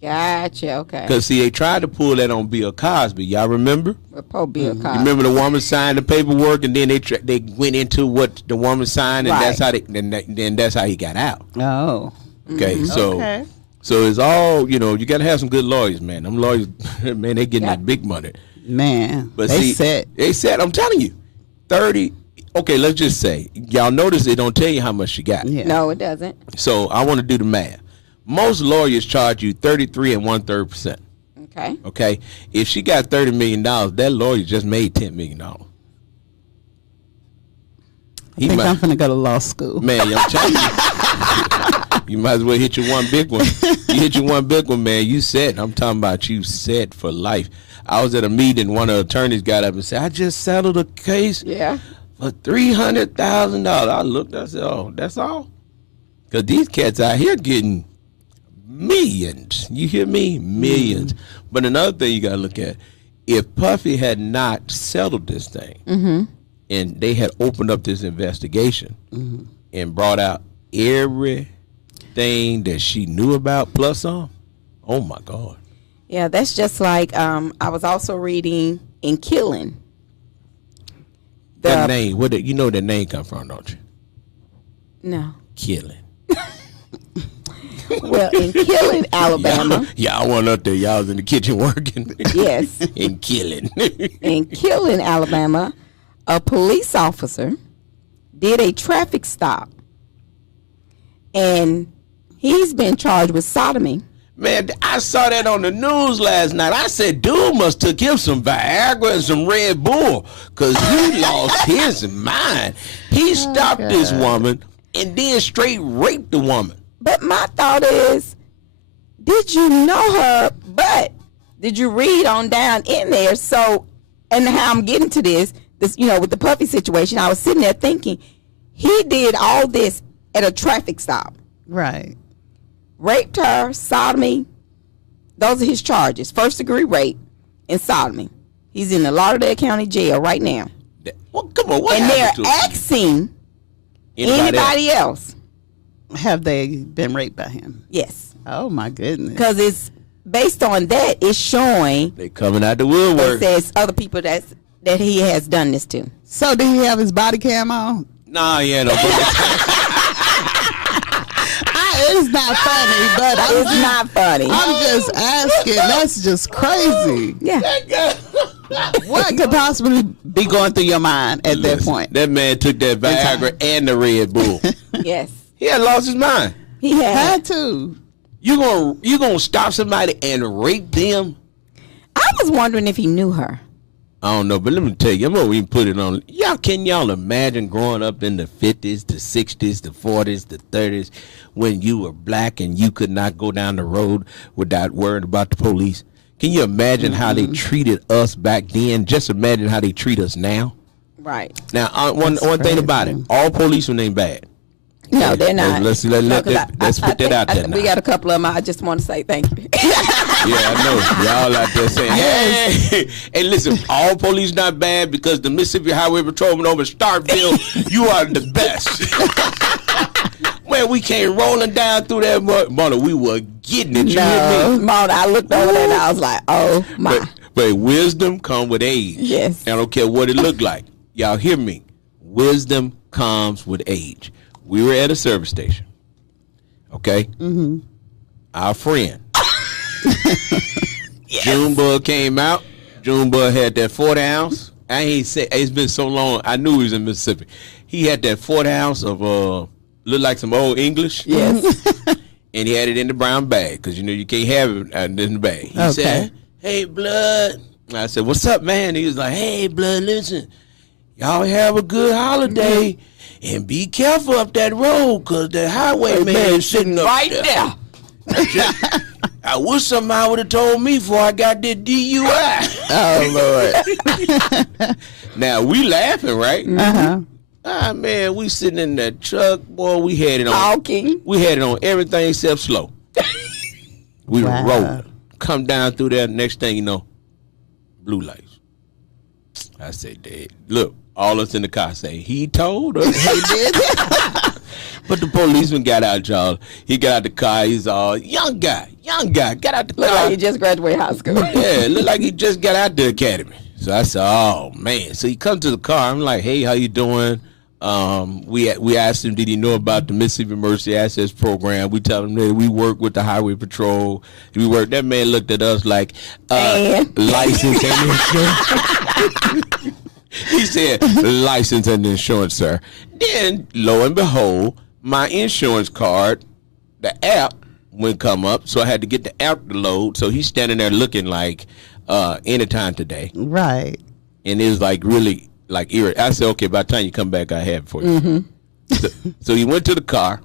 Gotcha. Okay. Because, see, they tried to pull that on Bill Cosby. Y'all remember? Poor Bill Cosby. You remember the woman signed the paperwork, and then they went into what the woman signed, and that's how then that's how he got out. Oh. Okay, so Okay. so it's all, you got to have some good lawyers, man. Them lawyers, man, they getting that big money. Man, But they see, said. they said, I'm telling you, 30. Okay, let's just say, y'all notice they don't tell you how much she got. Yeah. No, it doesn't. So I want to do the math. Most lawyers charge you 33 1/3%. Okay. Okay, if she got $30 million, that lawyer just made $10 million. I think I'm gonna go to law school. Man, I'm telling you, you might as well hit your one big one. You hit your one big one, man. You set. I'm talking about you set for life. I was at a meeting. One of the attorneys got up and said, "I just settled a case for $300,000." I looked. I said, "Oh, that's all?" Because these cats out here getting millions. You hear me? Millions. But another thing you got to look at, if Puffy had not settled this thing and they had opened up this investigation and brought out everything that she knew about plus some, oh my God. Yeah, that's just like I was also reading in Killing. That name, you know where that name come from, don't you? No. Killing. Well, in Killing, Alabama. Y'all went up there. Y'all was in the kitchen working. Yes. In Killing. In Killing, Alabama, a police officer did a traffic stop and he's been charged with sodomy. Man, I saw that on the news last night. I said, dude must took him some Viagra and some Red Bull because he lost his mind. He stopped this woman and then straight raped the woman. But my thought is, did you know her? But did you read on down in there? So, and how I'm getting to this, with the puppy situation, I was sitting there thinking, he did all this at a traffic stop. Right. Raped her, sodomy. Those are his charges. First degree rape and sodomy. He's in the Lauderdale County Jail right now. Well, come on, what and they're happened to him? asking anybody else. Have they been raped by him? Yes. Oh my goodness. Because it's based on that, it's showing They coming out the woodwork. it says other people that he has done this to. So did he have his body cam on? Nah, yeah, no. It's not funny, but It's not funny. I'm just asking. That's just crazy. Yeah. What could possibly be going through your mind at that point? That man took that Viagra and the Red Bull. Yes. He had lost his mind. He Had to. You gonna stop somebody and rape them? I was wondering if he knew her. I don't know, but let me tell you, I'm gonna even put it on. Can y'all imagine growing up in the 50s, the 60s, the 40s, the 30s, when you were black and you could not go down the road without worrying about the police? Can you imagine how they treated us back then? Just imagine how they treat us now. Right. Now, one thing about it, all policemen ain't bad. No, they're not. Let's put that out there now. We got a couple of them. I just want to say thank you. Yeah, I know. Y'all out there saying, hey, hey, listen, all police not bad because the Mississippi Highway Patrolman over in Starkville, you are the best. Man, we came rolling down through that mother. We were getting it. You hear me? Mona, I looked over there and I was like, oh my. But wisdom come with age. Yes. I don't care what it looked like. Y'all hear me? Wisdom comes with age. We were at a service station. Okay? Mm-hmm. Our friend. Yes. Junebug came out. Junebug had that 40 ounce. I ain't say it's been so long. I knew he was in Mississippi. He had that 40 ounce of looked like some old English. Yes. And he had it in the brown bag because you can't have it in the bag. He said, "Hey, Blood." I said, "What's up, man?" He was like, "Hey, Blood, listen, y'all have a good holiday and be careful up that road because the highway man is sitting up right there." I wish somebody would have told me before I got this DUI. Oh, Lord. Now, we laughing, right? Uh-huh. Ah, man, we sitting in that truck, boy, we had it on. Talking. We had it on everything except slow. We were rolling. Come down through there, next thing you know, blue lights. I said, Dad, look, all us in the car say, he told us. He did. But the policeman got out, y'all. He got out the car. He's all, young guy, got out the car. Look like he just graduated high school. Yeah, look like he just got out the academy. So I said, oh, man. So he comes to the car. I'm like, hey, how you doing? We asked him, did he know about the Mississippi Emergency Access Program? We tell him that we work with the Highway Patrol. That man looked at us like, license and insurance. He said, license and insurance, sir. Then, lo and behold, my insurance card, the app, wouldn't come up. So I had to get the app to load. So he's standing there looking like anytime today. Right. And it was like really like irritating. I said, okay, by the time you come back, I have it for you. Mm-hmm. So he went to the car,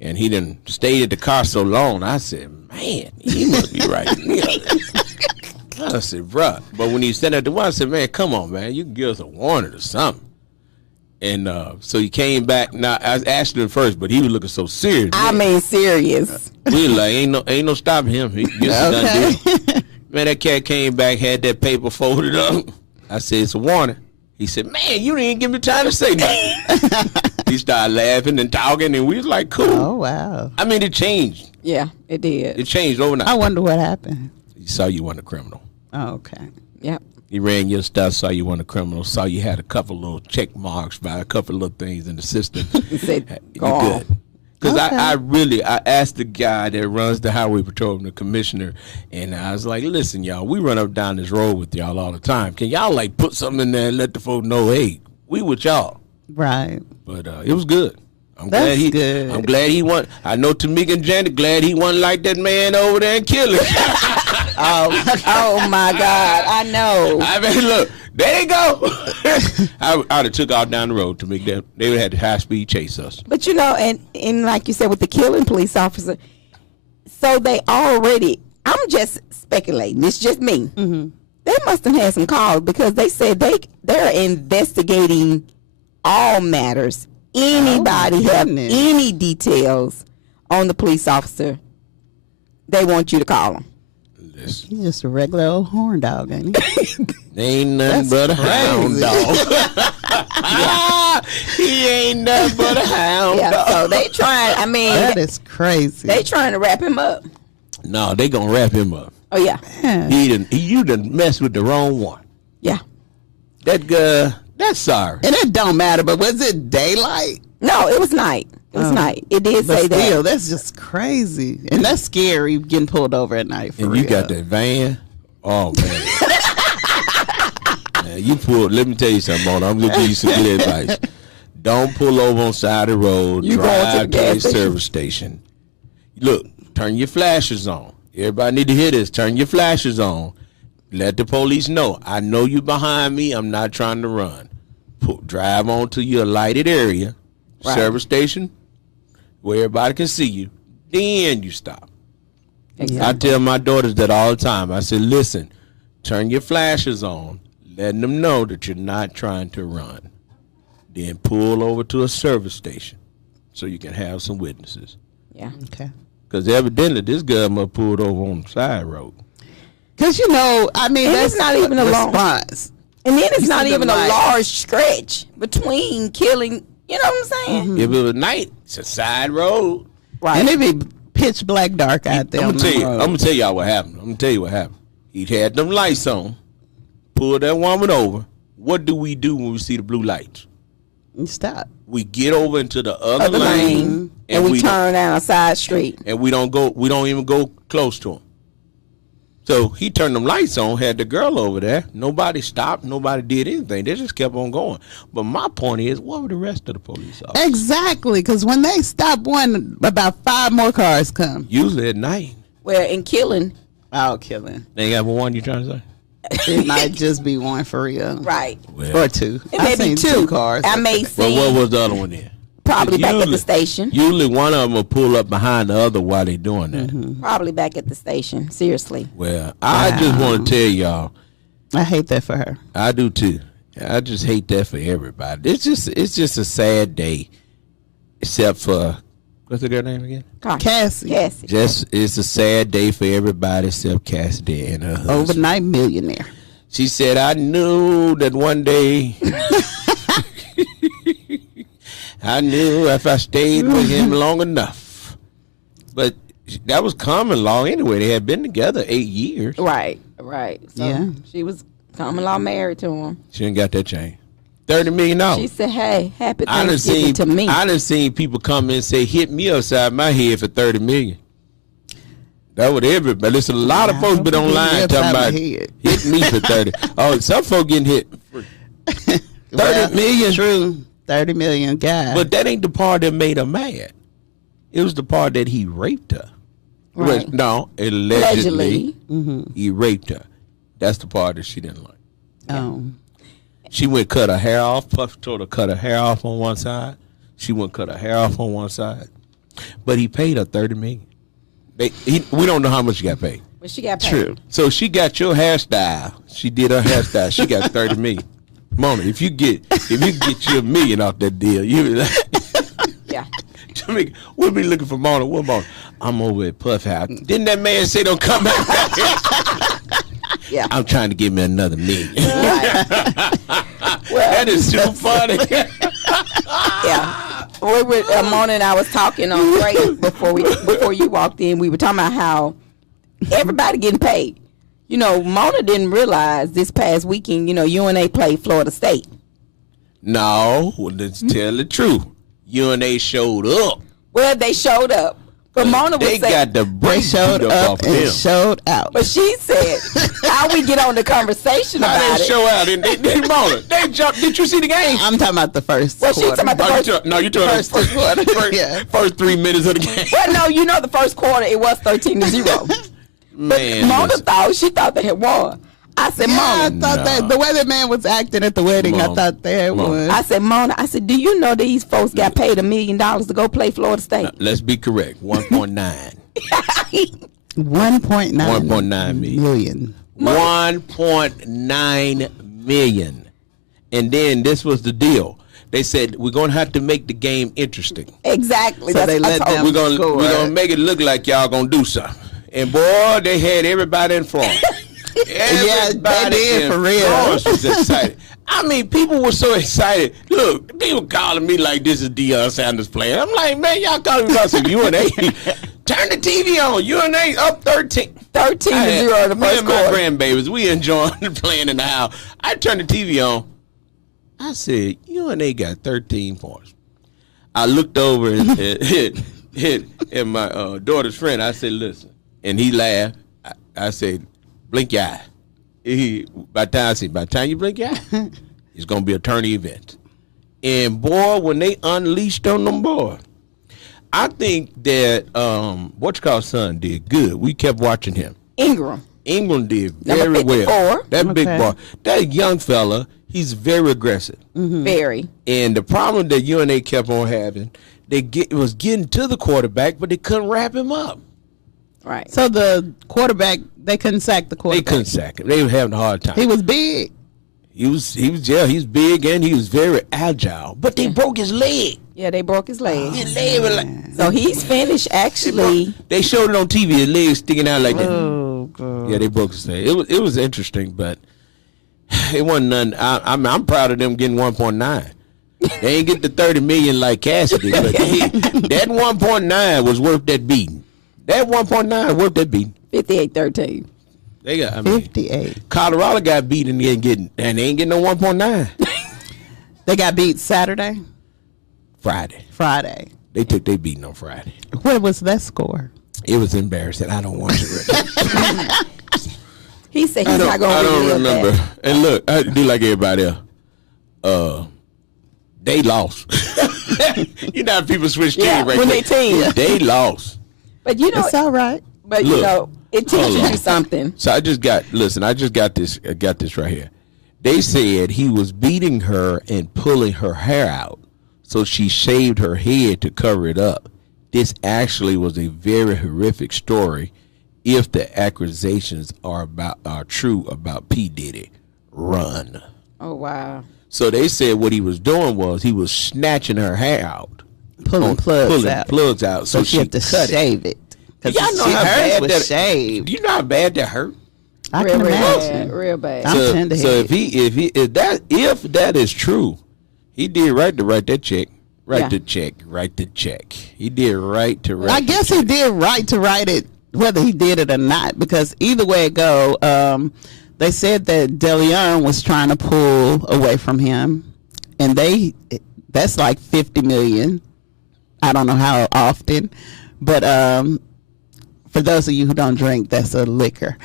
and he didn't stay at the car so long. I said, man, he must be right. I said, bruh. But when he said at the one, I said, man, come on, man. You can give us a warning or something. And so he came back. Now, I was asking him first, but he was looking so serious. I mean, serious. We were like, ain't no stopping him. He gets done deal. Man, that cat came back, had that paper folded up. I said, it's a warning. He said, man, you didn't give me time to say nothing. He started laughing and talking, and we was like, cool. Oh, wow. I mean, it changed. Yeah, it did. It changed overnight. I wonder what happened. He saw you weren't a criminal. Oh, okay. Yep. He ran your stuff, saw you weren't a criminal, saw you had a couple little check marks by a couple little things in the system. He said, you go good. Because Okay. I asked the guy that runs the highway patrol, the commissioner, and I was like, listen, y'all, we run up down this road with y'all all the time. Can y'all like put something in there and let the folk know, hey, we with y'all? Right. But it was good. I'm That's glad he. good. I'm glad he won. I know Tamika and Janet. Glad he wasn't like that man over there and kill him. Oh my God, I know. I mean, look, there they go. I would have took off down the road to make them. They would have had to high speed chase us. But you know, and like you said with the killing police officer, so they already. I'm just speculating. It's just me. Mm-hmm. They must have had some calls because they said they're investigating all matters. Anybody have goodness. any details on the police officer, they want you to call them. Listen, He's just a regular old horn dog, ain't he? they ain't nothing but a hound dog. He ain't nothing but a hound Yeah, dog. so they trying. I mean, That is crazy. they trying to wrap him up. No, they gonna wrap him up. Oh yeah, You done messed with the wrong one. yeah. That guy, that's sorry. And it don't matter, but was it daylight? No, it was night. It was night. It did But say still, that. that's just crazy. And that's scary getting pulled over at night. For And real. you got that van. Oh man. Man, you pull. Let me tell you something, Mona. I'm gonna give you some good advice. Don't pull over on side of the road. You going to the drive to gas a station. service station. Look, turn your flashers on. Everybody need to hear this. Turn your flashers on. Let the police know. I know you behind me. I'm not trying to run. Drive on to your lighted area, Right. service station, where everybody can see you. Then you stop. I tell my daughters that all the time. I said, listen, turn your flashers on, letting them know that you're not trying to run. Then pull over to a service station so you can have some witnesses. Yeah. Okay. Because evidently this girl must pulled over on the side road. Because, you know, I mean, And that's it's not even a long- response. And then it's You not see the even a light. large stretch between killing. You know what I'm saying? If it was night, it's a side road. Right. And it be pitch black dark out there. I'm on gonna tell the you. road. I'm gonna tell y'all what happened. I'm gonna tell you what happened. He had them lights on, pulled that woman over. What do we do when we see the blue lights? You stop. We get over into the other Other lane, lane, and we turn down a side street. and we don't go. We don't even go close to him. So he turned them lights on, had the girl over there. Nobody stopped. Nobody did anything. They just kept on going. But my point is, what were the rest of the police officers? Exactly. Because when they stop one, about 5 more cars come. Usually at night. Where in killing, I'll kill him. They got one. You trying to say? It might just be one for real. right? Well, Or 2. It I may be seen 2 cars. I may well, see what was the other one then? probably back at Usually- the station. Usually one of them will pull up behind the other while they doing that. Probably back at the station. Seriously. Well, I just want to tell y'all, I hate that for her. I do too. I just hate that for everybody. It's just a sad day, except for what's the girl name again? Cassie. Cassie. Just it's a sad day for everybody except Cassidy and her husband. Overnight millionaire. She said, "I knew that one day." I knew if I stayed with him long enough. But that was common law anyway. They had been together 8 years. Right. Right. So Yeah. she was common law married to him. She ain't got that chain. $30 million. She said, "Hey, happy I done Thanksgiving seen to me." I done seen people come in and say, "Hit me upside my head for $30 million." That would everybody. Listen, a lot of folks been don't forget online me talking upside my about head. hit me for 30. Oh, some folk getting hit for 30 Well, million. True. 30 million guy. But that ain't the part that made her mad. It was the part that he raped her. Right. No, allegedly, Allegedly. he raped her. That's the part that she didn't like. Oh. She went cut her hair off. Puff told her cut her hair off on one side. She went cut her hair off on one side. But he paid her $30 million. We don't know how much she got paid. But she got paid. True. So she got your hairstyle. She did her hairstyle. She got $30 million. Mona, if you get you $1 million off that deal, you be like, Yeah. Jamaica, we'll be looking for Mona. What Mona? I'm over at Puff House. Didn't that man say don't come back? Yeah. I'm trying to give me another $1 million. Well, That is too funny. yeah. We were Mona and I was talking on break before you walked in. We were talking about how everybody getting paid. You know, Mona didn't realize this past weekend, you know, UNA played Florida State. No, well, let's tell the truth. UNA showed up. Well, they showed up, But Mona They was saying, got the They brakes showed beat up off of and them. showed out. but she said, how we get on the conversation How about they it? show out? And they Mona, they jumped. Did you see the game? I'm talking about the first Well, she quarter. talking about the Oh, first. no, you talking about First quarter. Yeah. first 3 minutes of the game. Well, no, you know the first quarter it was 13-0. Man, Mona listen. she thought they had won. I said, Yeah, I Mona. thought that the way that man was acting at the wedding, I Mona. thought that Mona. was. I said, Mona. I said, do you know these folks got paid $1 million to go play Florida State? Let's be correct. 1.9. 1.9 1.9 million. 1.9 million. And then this was the deal. They said we're gonna have to make the game interesting. Exactly. So That's they what I let told them- her. We're gonna make it look like y'all gonna do something. And boy, they had everybody in Florence. Everybody did, in for real. Florence was excited. I mean, people were so excited. Look, people calling me like this is Deion Sanders playing. I'm like, man, y'all calling me about some UNA. Turn the TV on. UNA up 13. 13-0 in the Me first and my quarter. grandbabies, we enjoying playing in the house. I turned the TV on. I said, UNA got 13 points. I looked over at my daughter's friend. I said, listen. And he laughed. I said, blink your eye. By the time you blink your eye, it's going to be a tourney event. And boy, when they unleashed on them boys, I think that son did good. We kept watching him. Ingram. England did Number very well. 54. That big Okay. boy, that young fella, he's very aggressive. Very. And the problem that UNA kept on having, was getting to the quarterback, but they couldn't wrap him up. Right. So the quarterback, they couldn't sack the They quarterback. couldn't sack him. They were having a hard time. He was big. He's big and he was very agile. But they broke his leg. Yeah, they broke his leg. His leg was like, So he's finished actually. they showed it on TV. His leg sticking out like that. Oh, God. Yeah, they broke his leg. It was interesting, but it wasn't none. I'm proud of them getting 1.9. They ain't get the 30 million like Cassidy, but that 1.9 was worth that beating. That 1.9 worth that beating. 58-13. They got 58. Colorado got beat and they ain't getting no 1.9. They got beat Saturday, Friday. Friday. They took their beating on Friday. What was that score? It was embarrassing. I don't want to. He said he's not going I to don't relive remember. that. And look, I do like everybody else. They lost. You know how people switch teams Yeah, right when quick. they team. They lost. But you know, It's all right. but Look, you know, it hold teaches on. you something. So I just got this. I got this right here. They said he was beating her and pulling her hair out, so she shaved her head to cover it up. This actually was a very horrific story. If the accusations are true about P. Diddy, run. Oh wow. So they said what he was doing was he was snatching her hair out, Pulling plugs out. so she had to cut it. shave it. Because Y'all know how bad was that shaved. Do you know how bad that hurt? I Real can imagine. bad. Real bad. I'm So tender-headed. if that is true, he did right to write that check. Write Yeah. the check. He did right to write. I the guess check. he did right to write it, whether he did it or not, because either way it go, they said that DeLeon was trying to pull away from him, and that's like $50 million. I don't know how often, but for those of you who don't drink, that's a liquor.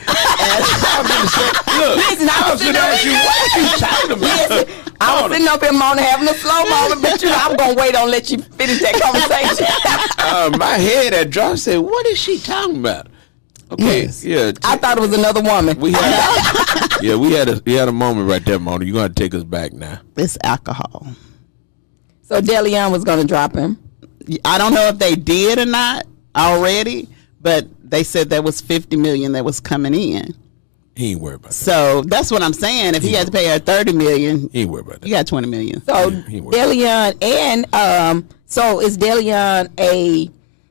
Look, Listen, I was gonna ask you, what are you talking about? Listen, I was sitting up here, Mona, having a slow moment, but you know, I'm gonna wait on let you finish that conversation. My head had dropped. I said, "What is she talking about?" Okay, Yes. yeah. I thought it was another woman. We had a moment right there, Mona. You're gonna take us back now. It's alcohol. So DeLeon was gonna drop him. I don't know if they did or not already, but they said there was $50 million that was coming in. He ain't worried about that. So that's what I'm saying. If he had to pay her $30 million, He ain't worried about that. you got $20 million. So he worked. DeLeon and so is DeLeon a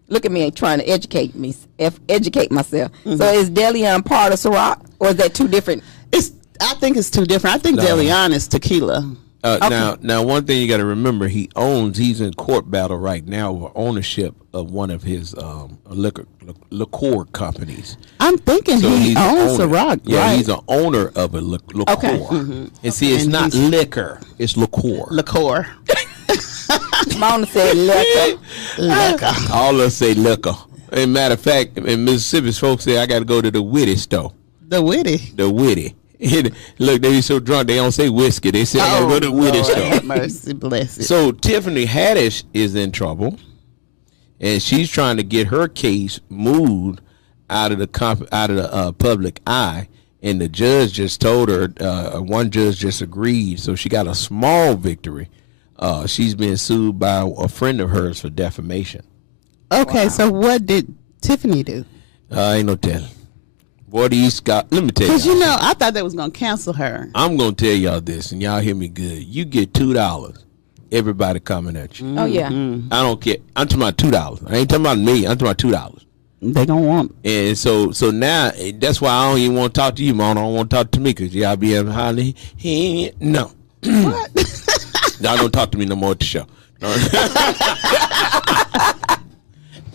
look at me trying to educate myself. So is DeLeon part of Ciroc or is that two different? I think it's too different. I think DeLeon is tequila. Now, one thing you got to remember, he's in court battle right now over ownership of one of his liqueur companies. I'm thinking So he he's an owns owner. Ciroc, Yeah, right? he's an owner of a liqueur. Okay. And see, it's And not he's- liquor, it's liqueur. Mona said liquor. Liquor. All of us say liquor. As a matter of fact, in Mississippi, folks say I got to go to the Witty store. The Witty. The Witty. Look, they be so drunk they don't say whiskey. They say I got to go to the Witty Lord store. have mercy, bless it. So Tiffany Haddish is in trouble, and she's trying to get her case moved out of the public eye. And the judge just told her, one judge just agreed, so she got a small victory. She's being sued by a friend of hers for defamation. Okay, so what did Tiffany do? Ain't no telling. Boy, these got. Let me tell you. Because I thought they was gonna cancel her. I'm gonna tell y'all this, and y'all hear me good. You get $2. Everybody coming at you. Oh yeah. I don't care. I'm talking about $2. I ain't talking about me. I'm talking about $2. They gonna want. And so now that's why I don't even want to talk to you, Mona. I don't want to talk to me because y'all be hollering. No. What? Y'all don't talk to me no more at the show.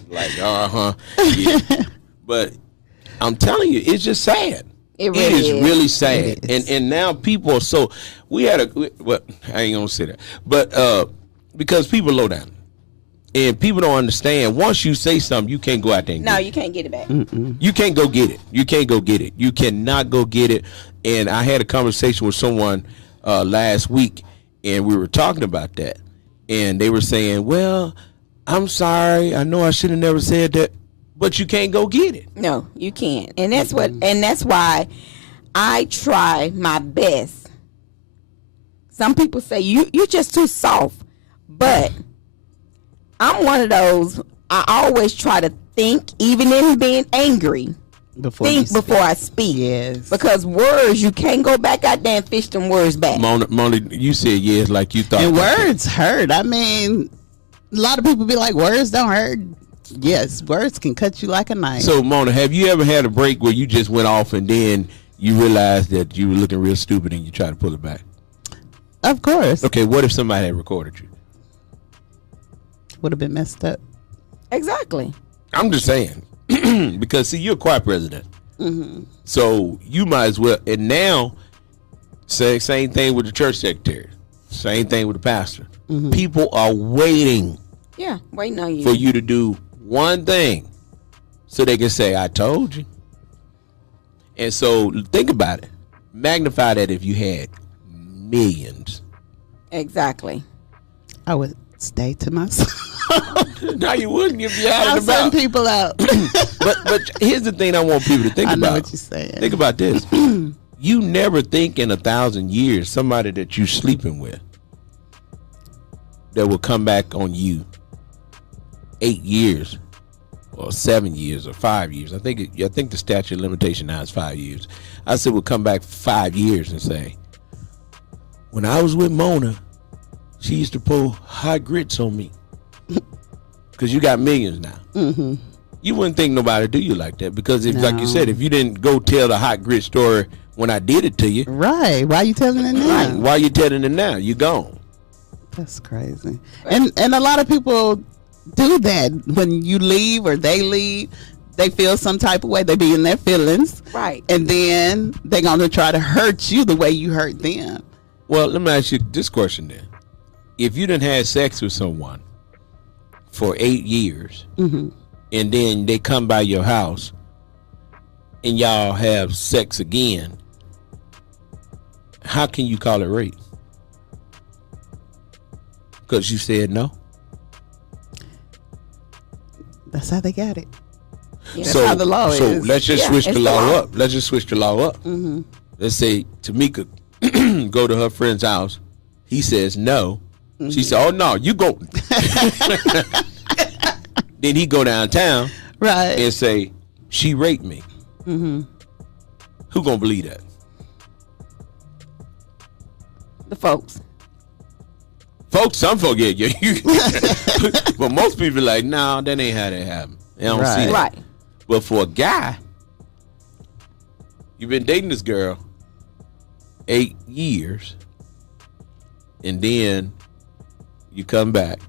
Like, yeah. But I'm telling you, it's just sad. It really is is. really sad. It is. And now people are so. We had well, I ain't gonna say that, but because people low down. And people don't understand. Once you say something, you can't go out there and No, get it. you can't get it back. You can't go get it. You can't go get it. You cannot go get it. And I had a conversation with someone last week, and we were talking about that. And they were saying, well, I'm sorry. I know I should have never said that. But you can't go get it. No, you can't. And that's why I try my best. Some people say you're just too soft. But I'm one of those, I always try to think, even in being angry. Before I speak. Yes. Because words, you can't go back out there and fish them words back. Mona, you said yes like you thought. And words hurt. I mean, a lot of people be like, words don't hurt. Yes, words can cut you like a knife. So, Mona, have you ever had a break where you just went off and then you realized that you were looking real stupid and you tried to pull it back? Of course. Okay, what if somebody had recorded you? Would have been messed up. Exactly. I'm just saying. Because, see, you're a choir president. Mm-hmm. So you might as well. And now, same thing with the church secretary. Same thing with the pastor. Mm-hmm. People are waiting Yeah, waiting on you. for you to do one thing so they can say, I told you. And so think about it. Magnify that if you had millions. Exactly. I would stay to myself. No, you wouldn't. You'd be out I'm and about. sending people out. But here's the thing I want people to think I about. know what you're saying. Think about this. You never think in 1,000 years somebody that you're sleeping with that will come back on you 8 years or 7 years or 5 years. I think the statute of limitation now is 5 years. I said we'll come back 5 years and say, when I was with Mona, she used to pour hot grits on me. Because you got millions now. Mm-hmm. You wouldn't think nobody do you like that. Because if, like you No. said, if you didn't go tell the hot grit story when I did it to you, Right. Why you telling it now? right, why you telling it now? You gone. That's crazy. And a lot of people do that when you leave or they leave. They feel some type of way. They be in their feelings. Right. And then they're going to try to hurt you the way you hurt them. Well, let me ask you this question then. If you done had sex with someone for 8 years, Mm-hmm. and then they come by your house and y'all have sex again, how can you call it rape? Because you said no? That's how they got it. Yeah. That's how the law so is. let's just Yeah, switch it's the the law law. up. Let's just switch the law up. Mm-hmm. Let's say Tamika go to her friend's house. He says no. She said, oh, no, you go. Then he go downtown Right. and say, she raped me. Mm-hmm. Who gonna believe that? The folks. Folks, some folk get you. But most people like, no, that ain't how that happened. They don't see that. Right. But for a guy, you've been dating this girl 8 years, and then you come back.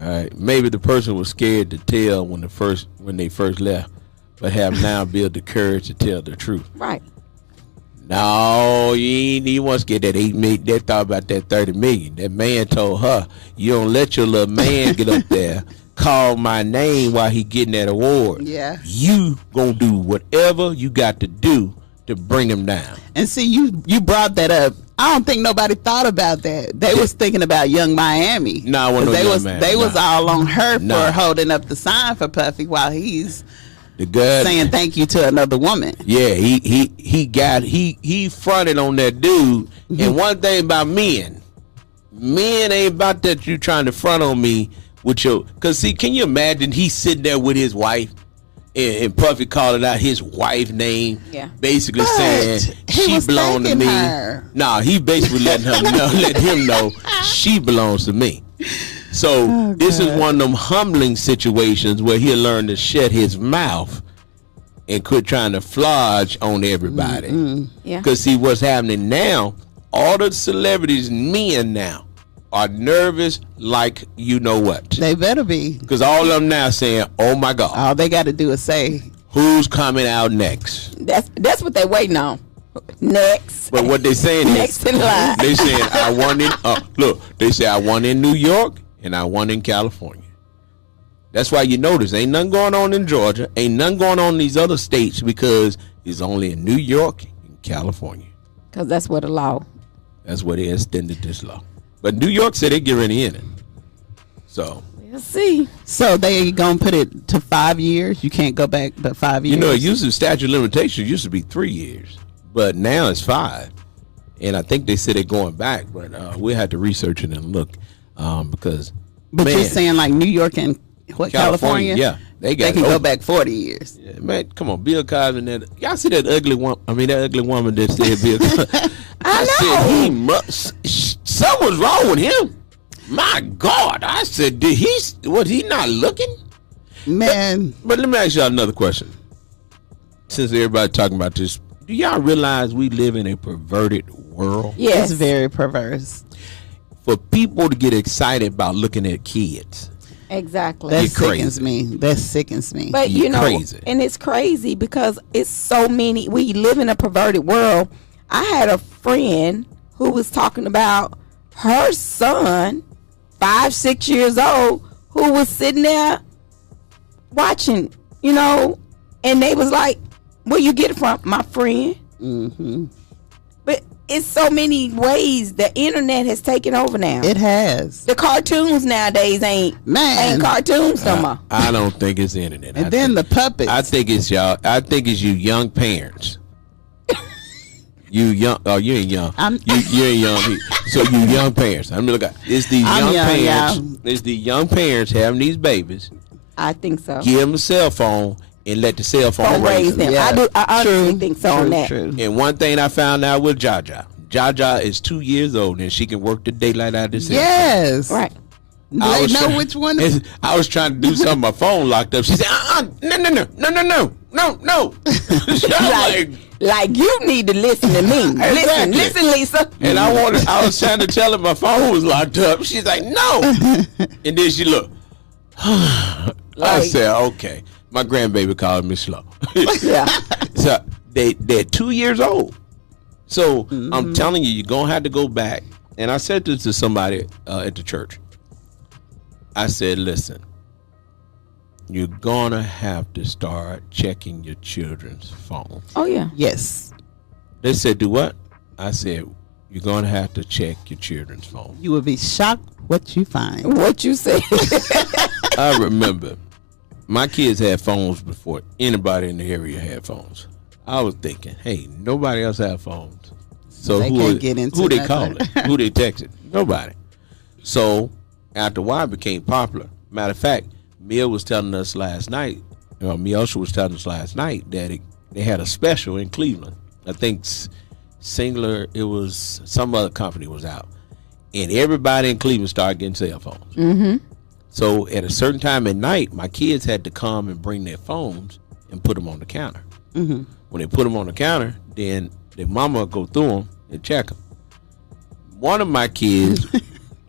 All right, maybe the person was scared to tell when they first left, but have now built the courage to tell the truth. Right. No, you want to get that 8 million. They thought about that 30 million. That man told her, you don't let your little man get up there, call my name while he getting that award, Yeah. you gonna do whatever you got to do to bring him down. And see, you brought that up. I don't think nobody thought about that. They was thinking about Young Miami. No, I wasn't no they Young was Miami. they was Nah. all on her Nah. for holding up the sign for Puffy while he's The guy saying thank you to another woman. Yeah, he fronted on that dude. Mm-hmm. And one thing about men ain't about that you trying to front on me with your. Cause see, can you imagine he sitting there with his wife and Puffy calling out his wife name, basically But saying he she was belong to thanking me. her. Nah, he basically let him know she belongs to me. So this is one of them humbling situations where he'll learn to shut his mouth and quit trying to flodge on everybody. Yeah. Because see what's happening now, all the celebrities, men now, are nervous like you know what. They better be. Because all of them now saying, oh my God. All they got to do is say, who's coming out next? That's what they waiting on. Next. But what they saying Next is, in line. they saying, I won in, look, they say I won in New York and I won in California. That's why you notice ain't nothing going on in Georgia, ain't nothing going on in these other states because it's only in New York and California. Because that's what the law. That's where they extended this law. But New York said they get ready in it. So We'll see. so they gonna put it to 5 years. You can't go back but 5 years. you know, it used to statute of limitations used to be 3 years, but now it's 5. And I think they said they're going back, but we'll have to research it and look because. But man, you're saying like New York and what, California? yeah, they They can oh, go back 40 years. Yeah, man, come on, Bill Cosby. And that y'all see that ugly one? I mean, that ugly woman that said Bill Cosby. I said he must. Something's wrong with him. My God, I said, was he not looking? Man, But let me ask y'all another question. Since everybody talking about this, do y'all realize we live in a perverted world? Yes. it's very perverse. For people to get excited about looking at kids, Exactly. That You're crazy. sickens me. That sickens me. But you You're know, crazy. and it's crazy because it's so many. We live in a perverted world. I had a friend who was talking about her son, 5, 6 years old, who was sitting there watching. You know, and they was like, "Where you get it from, my friend?" Mm-hmm. But it's so many ways the internet has taken over now. It has. The cartoons nowadays ain't cartoons no more. I don't think it's the internet. And then the puppets. I think it's y'all. I think it's you young parents. You young. Oh, you ain't young. You ain't young. So you young parents. I mean, look. It's these I'm young young, parents. yeah. It's the young parents having these babies. I think so. Give them a cell phone and let the cell phone Don't raise raise them. Yeah. I honestly think so on that. True. And one thing I found out with Jaja. Jaja is 2 years old and she can work the daylight out of this. Yes. Right. I They was know try- which one. Is, I was trying to do something. My phone locked up. She said, no. Like you need to listen to me. Exactly. Listen, Lisa. And I was trying to tell her my phone was locked up. She's like, no. And then she looked. I Like- said, okay. My grandbaby called me slow. Yeah. So they're 2 years old. So I'm telling you, you're gonna have to go back. And I said this to somebody at the church. I said, listen, you're gonna have to start checking your children's phone. Oh yeah. yes. They said, do what? I said, you're gonna have to check your children's phone. You will be shocked what you find. What you say? I remember my kids had phones before anybody in the area had phones. I was thinking, hey, nobody else had phones. So They can't get into who they nothing. calling? Who they texting? Nobody. So after a while it became popular. Matter of fact, Mia was telling us last night, Miosha was telling us last night that they had a special in Cleveland. I think Singular, it was some other company was out. And everybody in Cleveland started getting cell phones. Mm-hmm. So at a certain time at night, my kids had to come and bring their phones and put them on the counter. Mm-hmm. When they put them on the counter, then their mama would go through them and check them. One of my kids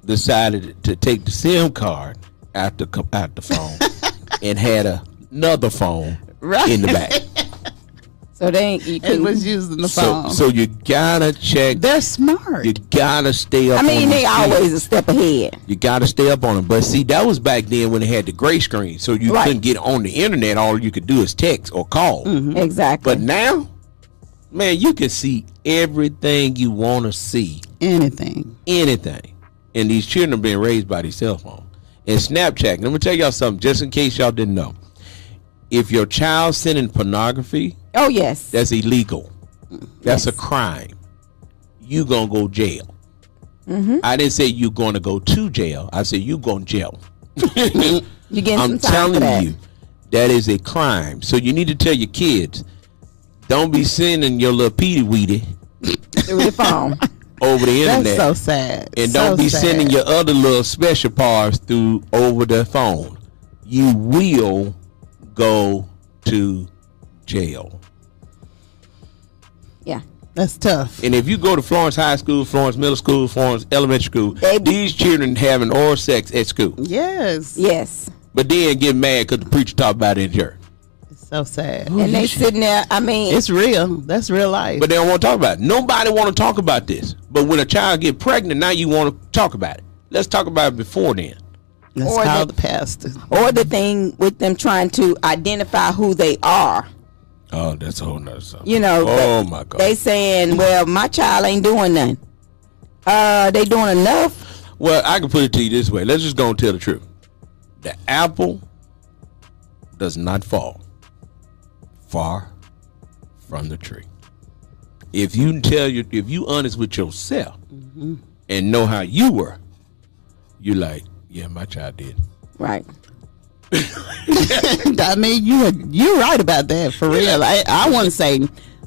decided to take the SIM card out the phone and had another phone Right. in the back. So they ain't. You It couldn't- was using the So, phone. so you gotta check. They're smart. You gotta stay up. I mean, on they these always kids. a step ahead. You gotta stay up on them. But see, that was back then when they had the gray screen, so you Right. couldn't get on the internet. All you could do is text or call. Exactly. But now, man, you can see everything you want to see. Anything. Anything. And these children are being raised by these cell phones. And Snapchat, and let me tell y'all something, just in case y'all didn't know. If your child's sending pornography, oh yes. that's illegal. That's a crime. You gonna go jail. I didn't say you gonna go to jail. I said you going to jail. You getting I'm some time for telling that. you, that is a crime. So you need to tell your kids, don't be sending your little Petey Weedy Through the phone. over the internet. That's so sad. And So don't be sad. sending your other little special parts through over the phone. You will go to jail. Yeah. That's tough. And if you go to Florence High School, Florence Middle School, Florence Elementary School, these children having oral sex at school. Yes. Yes. But then get mad because the preacher talked about it in church. It's so sad. And they sitting there. I mean, It's real. That's real life. But they don't want to talk about it. Nobody want to talk about this. But when a child get pregnant, now you want to talk about it. Let's talk about it before then. Let's or call the- the pastor. or the thing with them trying to identify who they are. Oh, that's a whole nother something. You know. Oh, but my God. They saying, well, my child ain't doing nothing. They doing enough. Well, I can put it to you this way. Let's just go and tell the truth. The apple does not fall far from the tree. If you honest with yourself and know how you were, you like, yeah, my child did. Right. I mean, you're right about that for real. I wouldn't say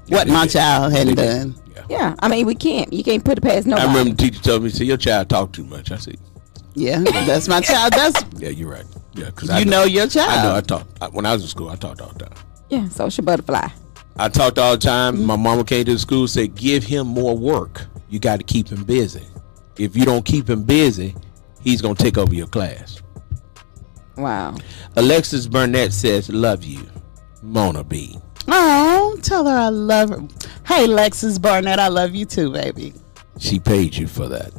what my child hadn't done. Yeah. I mean, you can't put it past nobody. I remember the teacher told me, "See, your child talk too much." I said, Yeah, that's my child. That's "Yeah, you're right. Yeah, because you know your child. I know. I talked when I was in school. I talked all the time. Yeah. Social butterfly. I talked all the time. My mama came to the school and said, "Give him more work. You got to keep him busy. If you don't keep him busy, he's gonna take over your class." Wow. Alexis Burnett says, "Love you, Mona B." Oh, tell her I love her. Hey, Lexus Barnett, I love you too, baby. She paid you for that.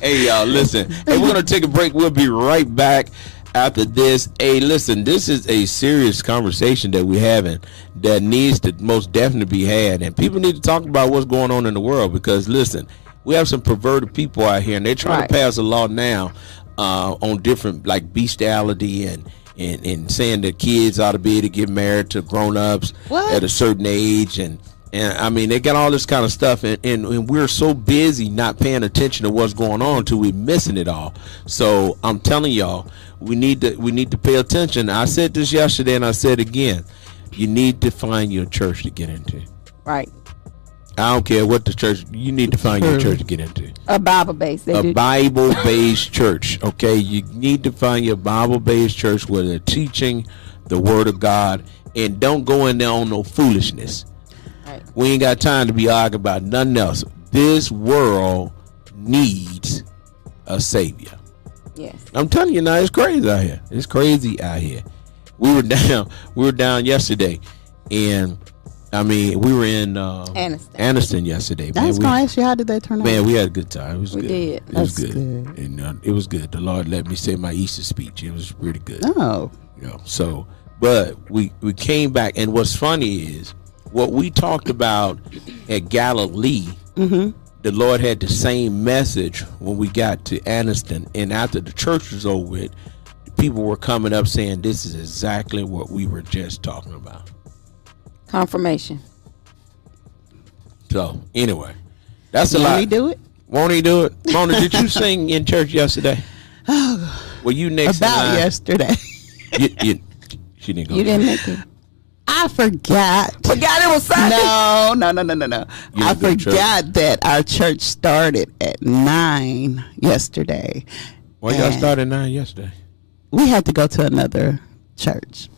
Hey, y'all, listen. Hey, we're gonna take a break. We'll be right back after this. Hey, listen, this is a serious conversation that we're having that needs to most definitely be had, and people need to talk about what's going on in the world because, listen, we have some perverted people out here, and they're trying Right. to pass a law now on different like bestiality and saying that kids ought to be able to get married to grown-ups What? at a certain age and I mean they got all this kind of stuff and we're so busy not paying attention to what's going on until we're missing it all. So I'm telling y'all, we need to pay attention. I said this yesterday and I said it again. You need to find your church to get into. Right. I don't care what the church, you need to find your church to get into. A Bible base. They A do. Bible-based church, okay? You need to find your Bible-based church where they're teaching the Word of God, and don't go in there on no foolishness. Right. We ain't got time to be arguing about nothing else. This world needs a Savior. Yes. I'm telling you now, it's crazy out here. It's crazy out here. We were down yesterday, and I mean, we were in Anniston yesterday. I was Man, going to ask you, how did that turn out? Man, we had a good time. It was We good. did. It was That's good. good. And it was good. The Lord let me say my Easter speech. It was really good. Oh. You know, so, but we came back, and what's funny is what we talked about at Galilee. The Lord had the same message when we got to Anniston, and after the church was over with, people were coming up saying, "This is exactly what we were just talking about." Confirmation. So anyway, that's a Won't lot. he do it? Won't he do it? Mona, did you sing in church yesterday? Were you next in About line? yesterday. She didn't go. You to didn't church. make it. I forgot. Forgot it was Sunday. No. You I didn't go to church? forgot that our church started at 9 yesterday. Well, y'all And started 9 yesterday. we had to go to another church.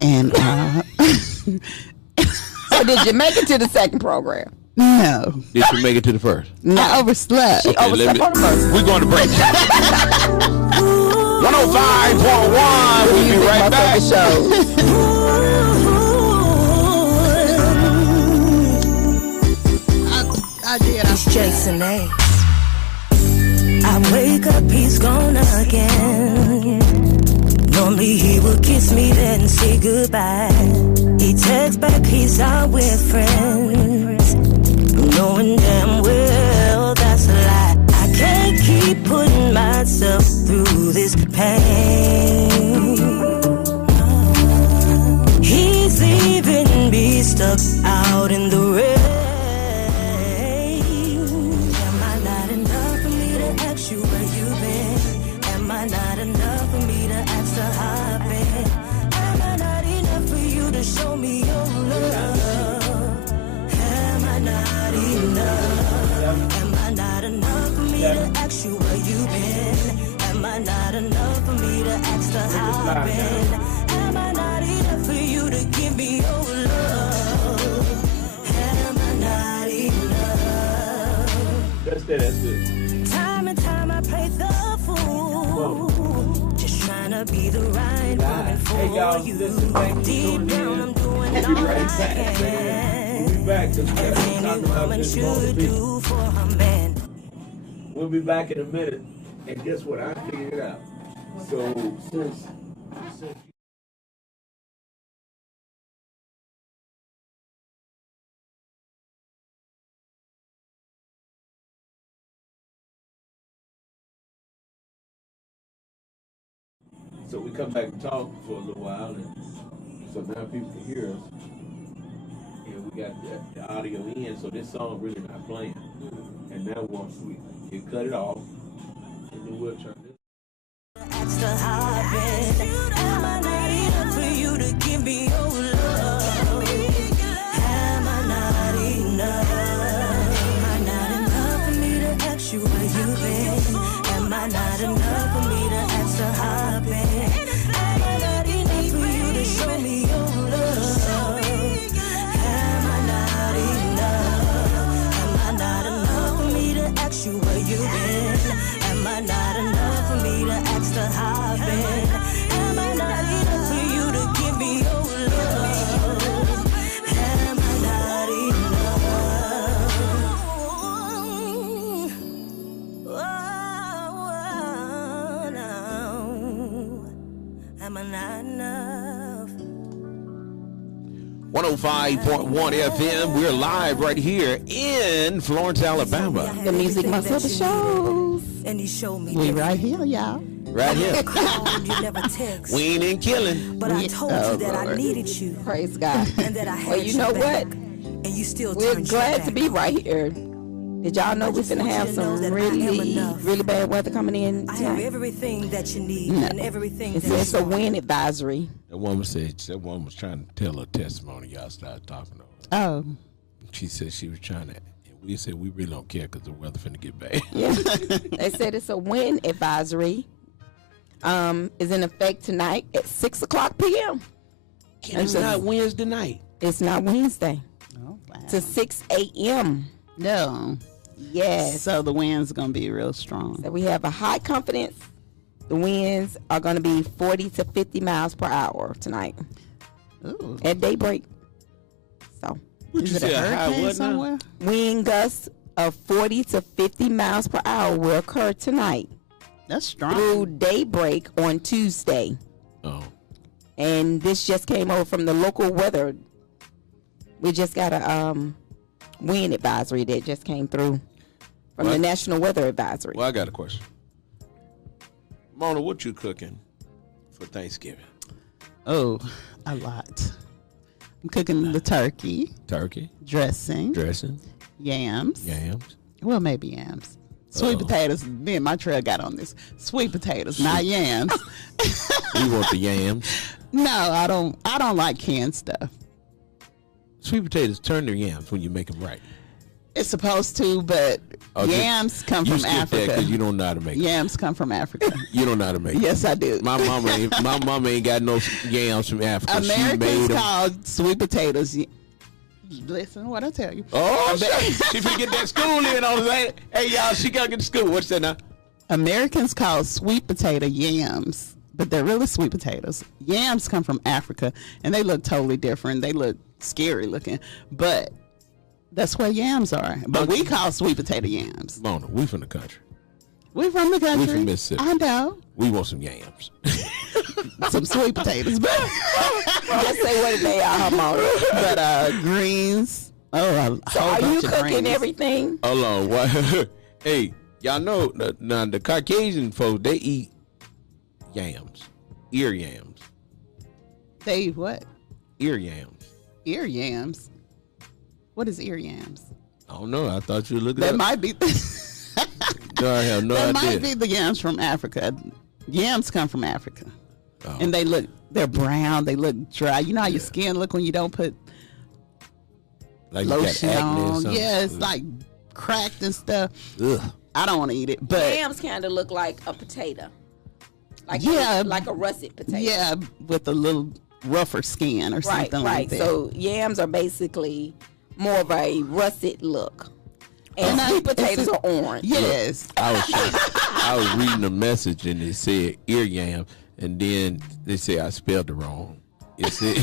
And So did you make it to the second program? no, Did you make it to the first? I overslept. Okay, overslept on the first. We're going to break. 105.1. The We'll be music right muscle back. of the show. I did. It's Jason A. I wake up, he's gone again. Normally he would kiss me then say goodbye. He texts back, he's out with friends. Knowing damn well that's a lie. I can't keep putting myself through this pain. He's leaving me stuck out in the rain. Am I not enough for me to ask you where you've been? Am I not enough for me to ask the how I've been? Am I not enough for you to show me your love? Am I not enough? Am I not enough for me to ask you where you've been? Am I not enough for me to ask the how I've been? Am I not enough for you to give me your love? Am I not enough? That's it. Time and time I play the fool, just trying to be the right woman for Hey, y'all, you. listen, thank you for Deep tuning down in. I'm doing We'll be all right I back. can. We'll be back. 'Cause we're Any talking about woman this should moment. do for her man. We'll be back in a minute. And guess what? I figured it out. So since so we come back and talk for a little while, and so now people can hear us. And we got the audio in, so this song really not playing. And now once we cut it off, and then we'll turn this. Ask the how I've been. Am I not enough for you to give me your love? Am I not enough? Am I not enough for me to ask you where you've been? Am I not enough for me to ask the how I've been? Am I not enough for you to show me your love? Am I not enough? Am I not enough for me to ask you where you've been? Am I not enough for me to ask the how I've been? Am I not enough for you to give me your love? Am I not enough? Oh, no. Am I not enough? 105.1 FM. We're live right here in Florence, Alabama. The music muscle of the shows. And he showed me We right here, y'all. Right here. called, you never text. We ain't in killing. But I told you that I Lord. needed you. Praise God. And that I had Well, you your know back. what? And you still We're turned your glad back. to be right here. Did y'all know I we're just gonna want you have to know some that I am really, enough. really bad weather coming in I have tonight? everything that you need and everything It that says you a want. wind advisory. That woman was trying to tell her testimony. Y'all started talking to her. Oh, She said she was trying to, and we said we really don't care because the weather finna get bad. Yeah. They said it's a wind advisory. Is in effect tonight at 6:00 p.m. And it's not Wednesday night. It's not Wednesday. oh wow. To 6 a.m. No. Yes. So the wind's gonna be real strong. So we have a high confidence. The winds are going to be 40 to 50 miles per hour tonight Ooh. at daybreak. So What Is you it a say, high hurricane what now? somewhere? wind gusts of 40 to 50 miles per hour will occur tonight That's strong. through daybreak on Tuesday. Oh, And this just came over from the local weather. We just got a wind advisory that just came through from the What? National Weather Advisory. well, I got a question. Mona, what you cooking for Thanksgiving? Oh, a lot. I'm cooking the turkey, Turkey, dressing, dressing, yams. yams. Well, maybe yams. Sweet Uh-oh. potatoes. Me and my trail got on this. Sweet potatoes, not yams. We want the yams. No, I don't like canned stuff. Sweet potatoes turn to yams when you make them right. It's supposed to, but Oh, yams come you from skip that Africa. because you don't know how to make it. Yams come from Africa. You don't know how to make it. Yes, I do. My mama ain't got no yams from Africa. She Americans made them. called sweet potatoes. Listen, what I tell you. Oh, she finna get that school in on that. Hey, y'all, she gotta get to school. What's that now? Americans call sweet potato yams, but they're really sweet potatoes. Yams come from Africa, and they look totally different. They look scary looking, but that's what yams are. But we call sweet potato yams. Mona, we from the country. We from the country. We from Mississippi. I know. We want some yams. Some sweet potatoes, but Just say what they are, Mona. but greens. Oh, So are you cooking everything? Hold on. What? Hey, y'all know now the Caucasian folks, they eat yams, ear yams, They eat what? ear yams. Ear yams. What is ear yams? I don't know. I thought you were looking. That up. might be. No, I have no That idea. might be the yams from Africa. Yams come from Africa, Oh. and they're brown. They look dry. You know how your skin look when you don't put Like you got lotion acne or on. something. Yeah, it's like cracked and stuff. Ugh. I don't want to eat it, but Yams kind of look like a potato. Like Yeah. like a russet potato. yeah, with a little rougher skin or Right, something right. like that. So yams are basically more of a russet look. And And sweet I- potatoes it's- are orange. yes, I was reading a message and it said ear yam, and then they say I spelled it wrong. It said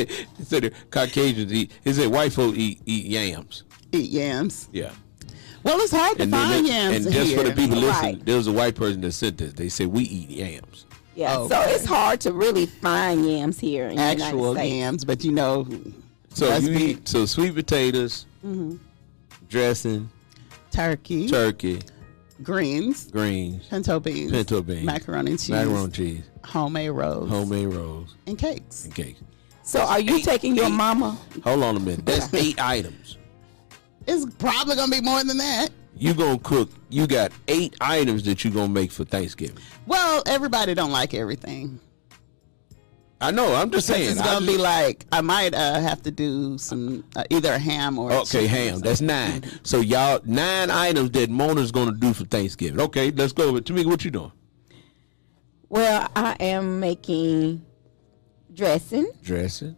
it said the Caucasians eat. It said white folk eat yams. eat yams. Yeah. Well, it's hard to And find then yams and just for the here. people listening, Right. there was a white person that said this. They said we eat yams. Yeah. Oh, So okay. it's hard to really find yams here in the Actual United States. yams, but you know, So Must you be. eat sweet potatoes, dressing, turkey, turkey, greens, greens, pinto beans, pinto beans, macaroni and cheese, macaroni and cheese, homemade rolls, homemade rolls, and cakes. and cake. So are you taking your mama? Hold on a minute. That's 8 items. It's probably gonna be more than that. You gonna cook? You got 8 items that you gonna make for Thanksgiving. Well, everybody don't like everything. I know. I'm just saying. It's gonna be like I might have to do some either a ham or Okay, ham. That's 9. So y'all 9 items that Mona's gonna do for Thanksgiving. Okay, let's go with Tamika. What you doing? Well, I am making dressing, Dressing,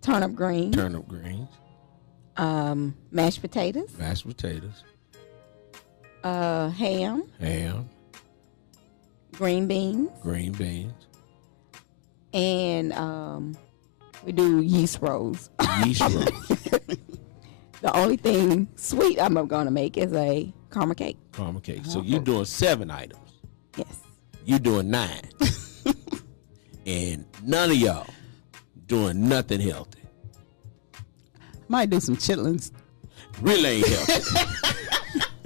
turnip greens, turnip greens, mashed potatoes, mashed potatoes, ham, ham, green beans, green beans, and we do yeast rolls. yeast rolls, The only thing sweet I'm gonna make is a caramel cake. caramel cake. So you doing 7 items. Yes. You doing 9. And none of y'all doing nothing healthy. Might do some chitlins. Really ain't healthy.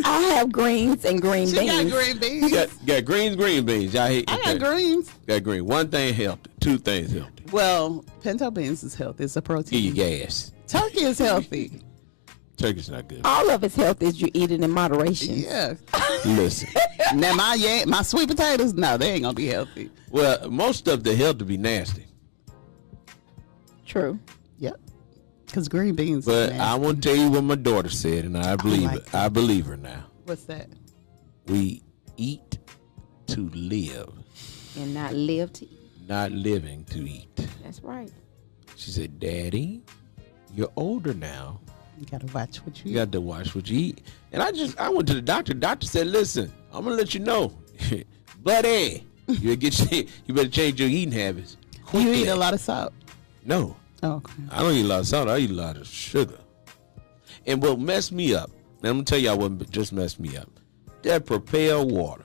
I have greens and green She beans. got green beans. got greens, green beans. Y'all hate. I got greens. Got green. One thing healthy. 2 things healthy. Well, pinto beans is healthy. It's a Give protein. you gas. Turkey is healthy. Turkey's not good. All of it's healthy as you eat it in moderation. Yeah. Listen. Now my sweet potatoes, no, they ain't gonna be healthy. Well, most stuff that healthy be nasty. True. Yep. Because green beans. But is I nasty. want to tell you what my daughter said, and I believe my it. I believe her now. What's that? We eat to live, And not live to eat. not living to eat. That's right. She said, "Daddy, you're older now. You gotta watch what you You got to watch what you eat." And I went to the doctor. Doctor said, "Listen, I'm gonna let you know, buddy. You better change your eating habits. You eat quickly." a lot of salt. No, Oh, okay. I don't eat a lot of salt. I eat a lot of sugar. And what messed me up, and I'm gonna tell y'all what just messed me up. That Propel water.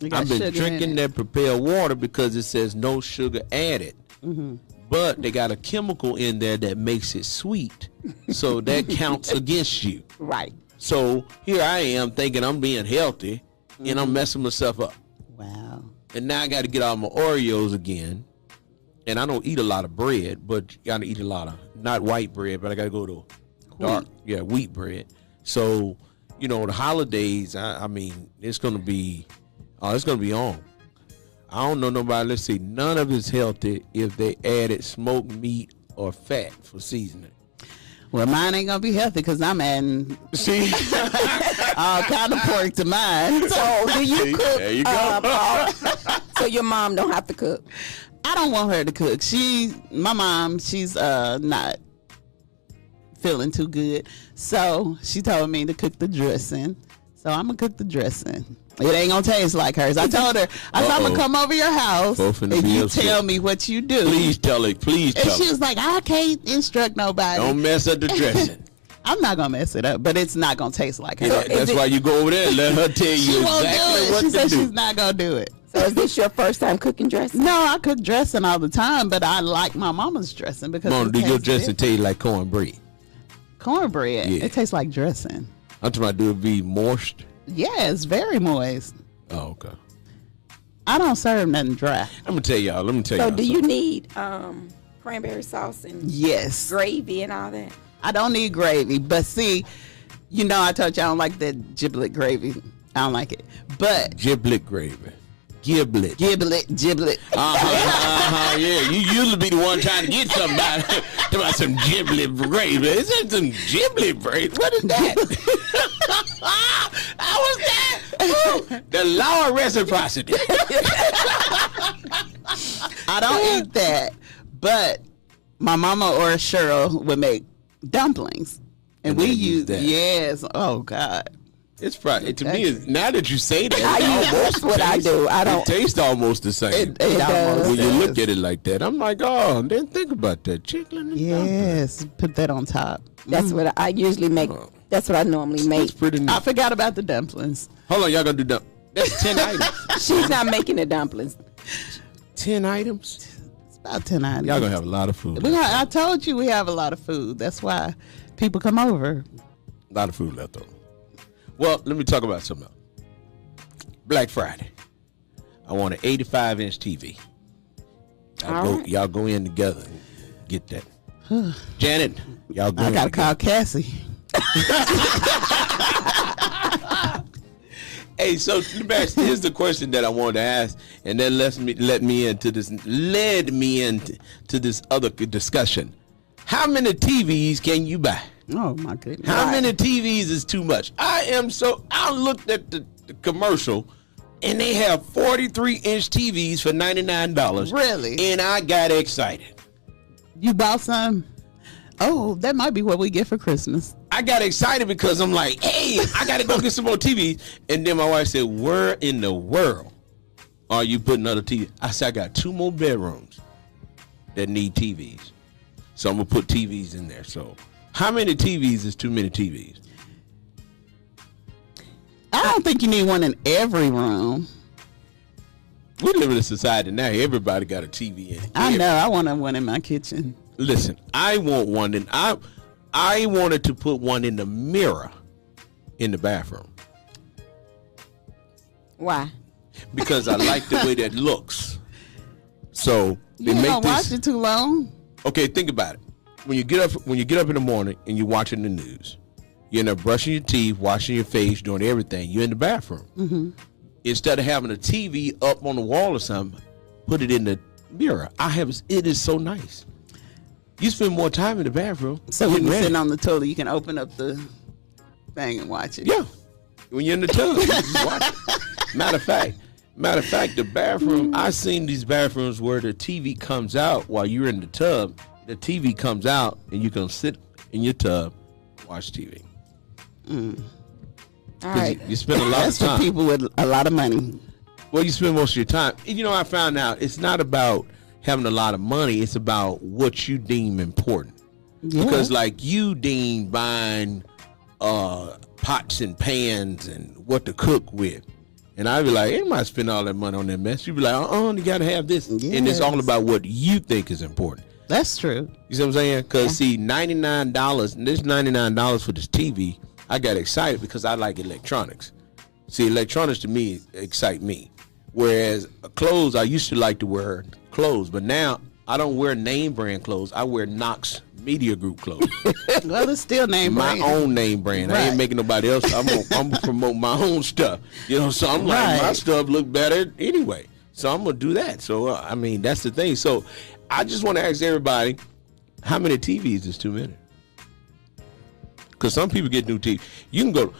You got I've been sugar in drinking it. that Propel water because it says no sugar added. Mm-hmm. But they got a chemical in there that makes it sweet. So that counts against you. Right. So here I am thinking I'm being healthy and I'm messing myself up. Wow. And now I got to get all my Oreos again. And I don't eat a lot of bread, but got to eat a lot of, not white bread, but I got to go to dark, wheat bread. So, you know, the holidays, I mean, it's going to be on. I don't know nobody, let's see, none of it's healthy if they added smoked meat or fat for seasoning. Well, mine ain't gonna be healthy because I'm adding See? all kind of pork to mine. So do you cook? There you go. So your mom don't have to cook. I don't want her to cook. My mom, she's not feeling too good, so she told me to cook the dressing. So I'm gonna cook the dressing. It ain't gonna taste like hers. I told her, I said, I'm gonna come over your house Both in the and you bills tell too. me what you do. Please tell it. Please And tell she it. was like, I can't instruct nobody. Don't mess up the dressing. I'm not gonna mess it up, but it's not gonna taste like her. That's why you go over there and let her tell She you won't do exactly it. what She to said do. she's not gonna do it. So is this your first time cooking dressing? No, I cook dressing all the time, but I like my mama's dressing because Mom, it do your tastes dressing different. taste like cornbread? Cornbread. Yeah. It tastes like dressing. I'm talking about do it be moist? Yeah, it's very moist. Oh, okay. I don't serve nothing dry. I'm gonna tell y'all. Let me tell So y'all. do you something. need cranberry sauce and Yes. gravy and all that? I don't need gravy, but see, you know, I told you I don't like that giblet gravy. I don't like it. But Giblet gravy? Giblet. giblet. Yeah. You usually be the one trying to get somebody about some giblet gravy. Is that some giblet gravy? What is that? How was that? Ooh, the law of reciprocity. I don't eat that. But my mama or Cheryl would make dumplings. And we they use use that. Yes. Oh God. It's probably to me. Now that you say that, That's what I do. I it don't. tastes almost the same. It does. almost when you does. look at it like that, I'm like, oh, didn't think about that chicken. And Yes. Put that on top. That's what I usually make. That's what I normally make. It's pretty neat. I forgot about the dumplings. Hold on, y'all gonna do that? That's 10 items. She's not making the dumplings. 10 items. It's about 10 items. Y'all gonna have a lot of food. I told you we have a lot of food. That's why people come over. A lot of food left over. Well, let me talk about something else. Black Friday. I want an 85-inch TV. Y'all go in together and get that. Janet, y'all go I in gotta together. call Cassie. Hey, so here's the question that I wanted to ask, and that led me into this other discussion. How many TVs can you buy? Oh my goodness. How many TVs is too much? I looked at the commercial, and they have 43-inch TVs for $99. Really? And I got excited. You bought some? Oh, that might be what we get for Christmas. I got excited because I'm like, hey, I got to go get some more TVs. And then my wife said, where in the world are you putting other TVs? I said, I got 2 more bedrooms that need TVs. So I'm going to put TVs in there. So how many TVs is too many TVs? I don't think you need one in every room. We live in a society now. Everybody got a TV in it. I know. I want one in my kitchen. Listen, I want one, and I wanted to put one in the mirror in the bathroom Why? because I like the way that looks. So they You make don't watch this. it too long. Okay, think about it. When you get up in the morning and you're watching the news, you end up brushing your teeth, washing your face, doing everything. You're in the bathroom. Mm-hmm. Instead of having a TV up on the wall or something, put it in the mirror. It is so nice. You spend more time in the bathroom. So when getting you're ready. sitting on the toilet, you can open up the thing and watch it. Yeah. When you're in the tub, you just watch it. Matter of fact, the bathroom, I've seen these bathrooms where the TV comes out while you're in the tub. The TV comes out and you can sit in your tub, watch TV. All right. You spend a lot That's of for time. people with a lot of money. Well, you spend most of your time. You know, I found out it's not about having a lot of money. It's about what you deem important. Yeah. Because like you deem buying pots and pans and what to cook with. And I'd be like, anybody spend all that money on that mess? You'd be like, you got to have this. And it's all Yes. about what you think is important. That's true. You see what I'm saying? Because, see, $99, and this $99 for this TV, I got excited because I like electronics. See, electronics to me excite me. Whereas clothes, I used to like to wear clothes, but now I don't wear name brand clothes. I wear Knox Media Group clothes. Well, it's still name My brand. own name brand. I Right. ain't making nobody else. I'm gonna promote my own stuff. You know, so I'm like, my Right. stuff look better anyway. So I'm gonna do that. So I mean, that's the thing. So I just want to ask everybody, how many TVs is too many? Because some people get new TV. You can go.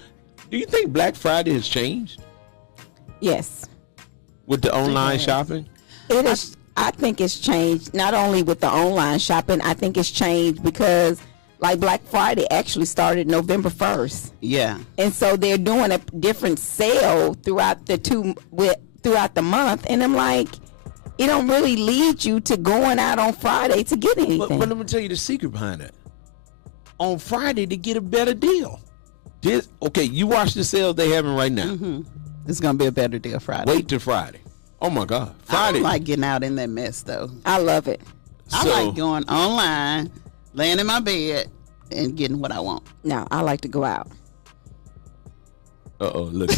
Do you think Black Friday has changed Yes. with the online Yes. shopping? It is. I think it's changed not only with the online shopping. I think it's changed because like Black Friday actually started November 1st. Yeah. And so they're doing a different sale throughout the month, and I'm like, it don't really lead you to going out on Friday to get anything. But let me tell you the secret behind that. On Friday to get a better deal. You watch the sales they having right now. It's gonna be a better deal Friday. Wait till Friday. Oh my God, Friday. I don't like getting out in that mess though. I love it. I like going online, laying in my bed, and getting what I want. No, I like to go out. Look.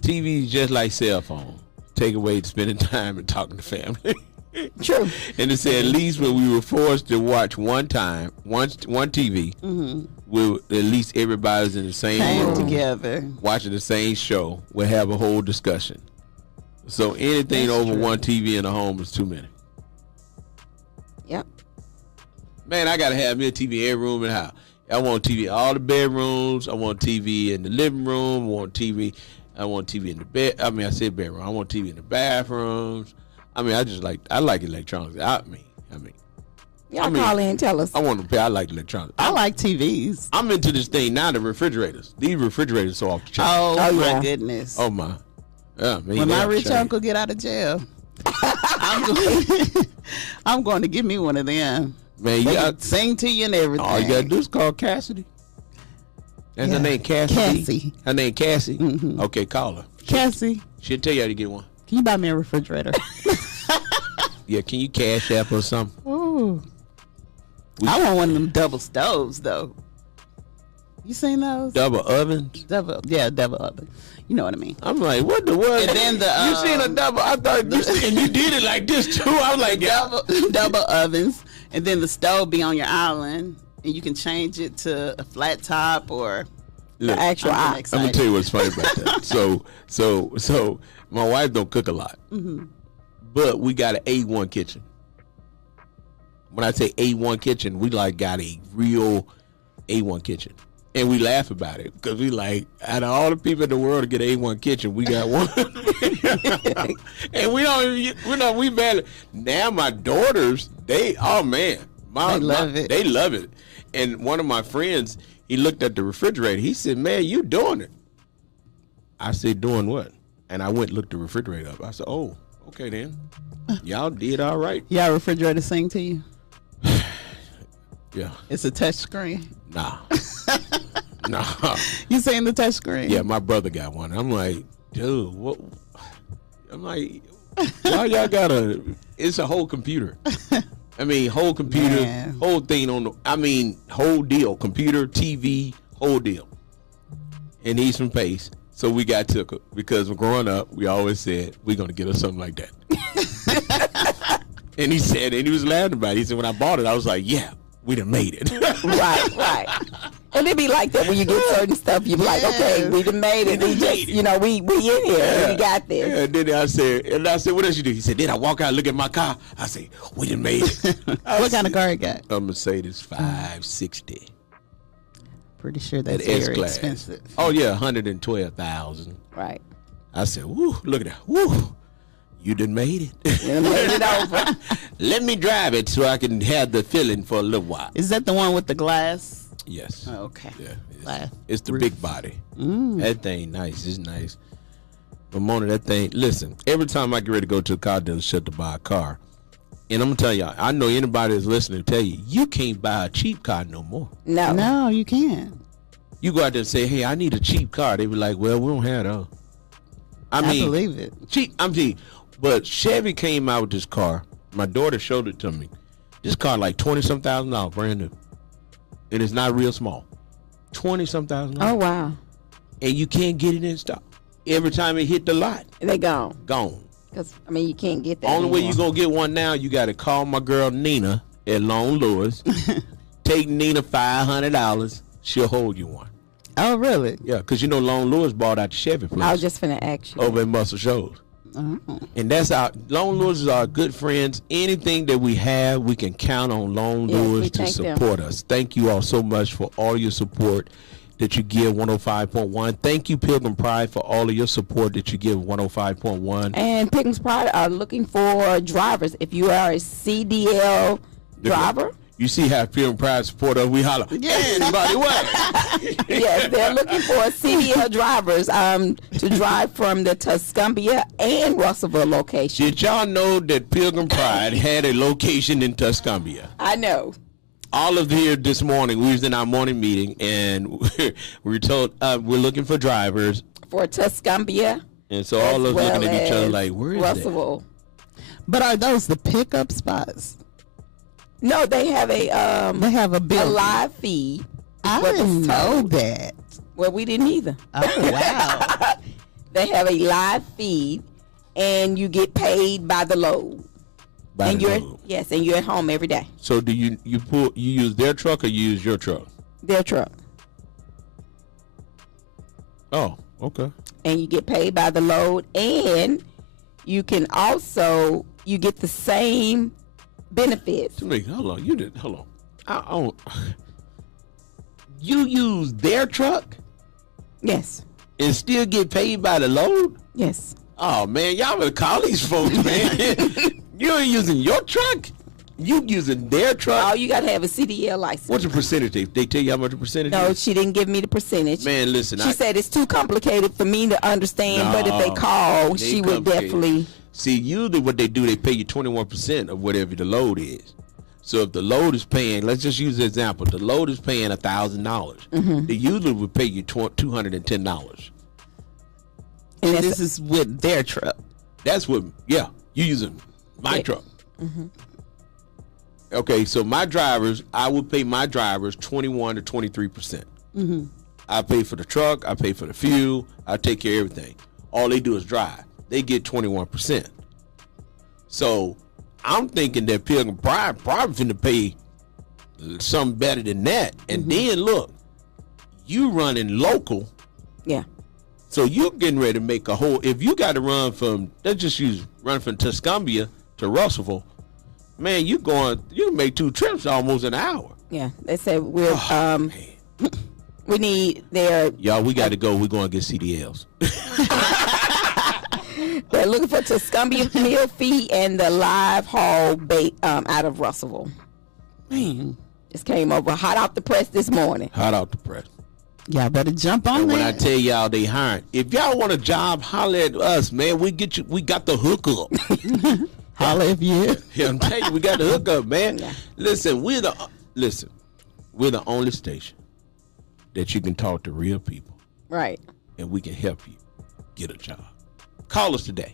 TV is just like cell phone. Take away spending time and talking to family. True. And it said at least when we were forced to watch one TV, with at least everybody's in the same room together, watching the same show. We'll have a whole discussion. So anything That's over true. one TV in a home is too many. Yep. Man, I gotta have me a TV in every room in the house. I want TV in all the bedrooms. I want TV in the living room. I want TV in the bed. I mean, I said bedroom. I want TV in the bathrooms. I mean, I like electronics. Y'all call in and tell us. I like electronics. I like TVs. I'm into this thing now. The refrigerators. These refrigerators are off the chain. Oh my yeah. goodness. Oh my. Yeah, man, When they my off the rich chain. uncle get out of jail, I'm going to give me one of them. Man, They you can got sing to you and everything. all you gotta do is call Cassidy. And her Yeah. name Cassie. Cassie. Her name Cassie. Okay, call her. Cassie, She'll tell you how to get one. can you buy me a refrigerator? Yeah, can you cash app or something? Ooh. I want one of them double stoves though. You seen those? Double ovens. Double oven. You know what I mean? I'm like, what the what? And then you seen a double? I thought you did it like this too. I was like, double ovens, and then the stove be on your island, and you can change it to a flat top or Look, The actual I'm eye. I'm gonna tell you what's funny about that. So my wife don't cook a lot, but we got an A1 kitchen. When I say A1 kitchen, we like got a real A1 kitchen, and we laugh about it because we like out of all the people in the world to get an A1 kitchen, we got one, and we barely. Now my daughters, they love it. They love it, and one of my friends. He looked at the refrigerator. He said, "Man, you doing it?" I said, "Doing what?" And I went and looked the refrigerator up. I said, "Oh, okay then. Y'all did all right." Y'all refrigerator sing to you? Yeah. It's a touch screen. Nah. You seen the touch screen? Yeah, my brother got one. I'm like, dude, what? I'm like, why y'all got it's a whole computer. I mean, whole computer, Man. whole thing whole deal. Computer, TV, whole deal. And he's from Pace. So we got took it because growing up, we always said, we're going to get us something like that. And he said, and he was laughing about it. He said, when I bought it, I was like, yeah, we done made it. Right. And it be like that when you get certain stuff. You be like, okay, we done made it. We just, we in here. We got this. Yeah, and then I said, what else you do? He said, then I walk out and look at my car. I say, we done made it. What kind of car you got? A Mercedes 560. Pretty sure that's An very S-Class. expensive. Oh yeah, 112,000. Right. I said, woo, look at that. Woo. You done made it. You done made it over. Let me drive it so I can have the feeling for a little while. Is that the one with the glass? Yes. Oh, okay. Yeah. Glass. It's the big body. That thing nice. It's nice. But Mona, that thing, listen, every time I get ready to go to a car dealership to buy a car, and I'm going to tell y'all, I know anybody that's listening tell you can't buy a cheap car no more. No, you can't. You go out there and say, hey, I need a cheap car. They be like, well, we don't have those. I mean, believe it. Cheap, I'm cheap. But Chevy came out with this car. My daughter showed it to me. This car like $20-some thousand, brand new. And it's not real small. $20-some thousand. Oh, wow. And you can't get it in stock. Every time it hit the lot, They gone. gone. Because, you can't get that Only way anymore. you gonna get one now, you gotta call my girl Nina at Lone Lewis. Take Nina $500. She'll hold you one. Oh, really? Yeah, because Lone Lewis bought out the Chevy place I was just finna ask you. over at Muscle Shoals. And that's Lone Lewis is our good friends. Anything that we have, we can count on Lone Yes, Lewis we to thank them. support us. Thank you all so much for all your support that you give 105.1. Thank you, Pilgrim Pride, for all of your support that you give 105.1. And Pilgrim's Pride are looking for drivers. If you are a CDL driver, You see how Pilgrim Pride support us? We holler, anybody what? Yes, they're looking for CDL drivers to drive from the Tuscumbia and Russellville location. Did y'all know that Pilgrim Pride had a location in Tuscumbia? I know. All of here this morning, we was in our morning meeting, and we were told we're looking for drivers For Tuscumbia. and so all of us looking at each other like, where is that? Russellville. But are those the pickup spots? No, they have They have a a building. live feed. I what was didn't know told. that. Well, we didn't either. Oh wow. They have a live feed, and you get paid by the load. By And the you're road. and you're at home every day. So do you use their truck or you use your truck? Their truck, Oh, okay. and you get paid by the load, and you can also you get the same benefits. Hold on, hold on. I don't. You use their truck Yes, and still get paid by the load? yes. Oh man, y'all better call these folks, man. You ain't using your truck. You using their truck. All you gotta have a CDL license. What's the percentage? They tell you how much the percentage No, is? she didn't give me the percentage. Man, listen. She said it's too complicated for me to understand, but if they call, they she would complicated. definitely. See, usually what they do, they pay you 21% of whatever the load is. So if the load is paying, let's just use the example. The load is paying $1,000. Mm-hmm. They usually would pay you $210. And this is with their truck. That's what. Yeah, you using my truck. Mm-hmm. Okay, so my drivers, I would pay my drivers 21 to 23%. Mm-hmm. I pay for the truck, I pay for the fuel, I take care of everything. All they do is drive. They get 21%. So I'm thinking that Pilgrim Pride probably finna pay something better than that. And then look, you running local. Yeah. So you're getting ready to make a whole. If you got to run from, let's just run from Tuscumbia to Russellville, man, you can make 2 trips almost an hour. Yeah, they said we need their. Y'all, we got to go. We're going to get CDLs. They're looking for Tuscumbia meal fee and the live haul bait out of Russellville. Man, Just came over hot off the press this morning. Hot out the press. y'all better jump on And when I that. tell y'all they hiring, if y'all want a job, holler at us, man. We get you. We got the hookup. Holla if you. Yeah, I'm telling you, we got the hookup, man. Yeah. Listen, we're the only station that you can talk to real people, Right. and we can help you get a job. Call us today.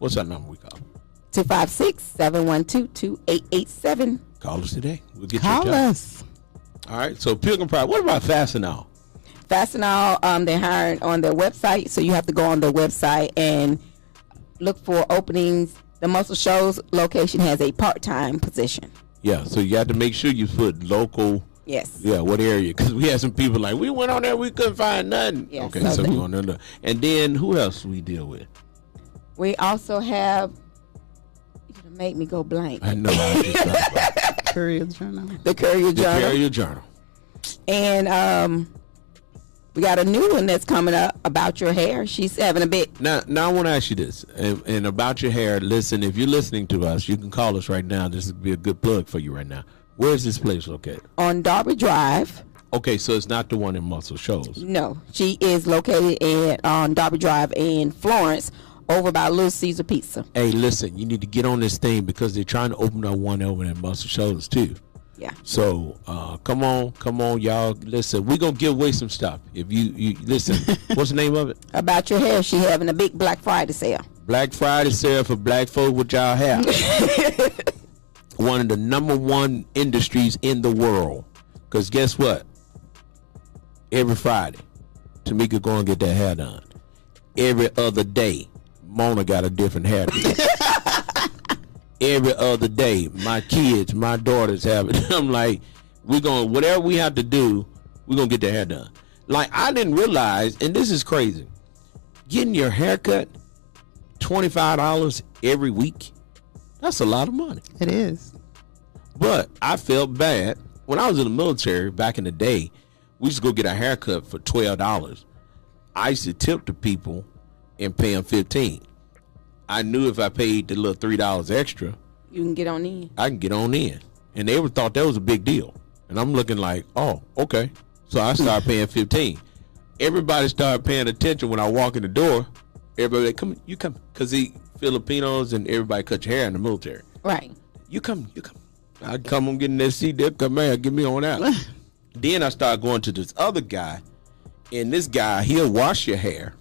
What's our number we call? 256-712-2887. Call us today. We'll get Call you a job. us. All right. So Pilgrim Pride. What about Fastenal? Fastenal, they're hiring on their website, so you have to go on their website and look for openings. The Muscle Shoals location has a part-time position. Yeah. So you have to make sure you put local. Yes. Yeah, what area? Because we had some people like, we went on there, we couldn't find nothing. Yeah, okay, so so they- we on there. And then who else we deal with? We also have. You're gonna make me go blank. I know. I just thought about it. Courier Journal. The Courier The Journal. Courier Journal. And we got a new one that's coming up about your hair. She's having a bit. Now I want to ask you this, and about your hair. Listen, if you're listening to us, you can call us right now. This would be a good plug for you right now. Where is this place located? On Darby Drive. Okay, so it's not the one in Muscle Shoals. No, she is located on Darby Drive in Florence, over by Little Caesar Pizza. Hey, listen, you need to get on this thing because they're trying to open up one over in Muscle Shoals too. Yeah. So come on, y'all. Listen, we're gonna give away some stuff. If you listen, what's the name of it? About your hair, she having a big Black Friday sale. Black Friday sale for black folk with y'all hair. One of the number one industries in the world. Because guess what? Every Friday, Tamika go and get that hair done. Every other day, Mona got a different hairdo. Every other day, my kids, my daughters have it. I'm like, whatever we have to do, we're going to get that hair done. Like, I didn't realize, and this is crazy, getting your hair cut, $25 every week, that's a lot of money. It is. But I felt bad. When I was in the military back in the day, we used to go get a haircut for $12. I used to tip the people and pay them $15. I knew if I paid the little $3 extra, You can get on in. I can get on in. and they thought that was a big deal. And I'm looking like, oh, okay. So I started paying $15. Everybody started paying attention when I walk in the door. Everybody like, come, you come, because the Filipinos and everybody cut your hair in the military. Right. You come. I come on getting that seat. They'll come here, get me on out. Then I started going to this other guy, and this guy, he'll wash your hair.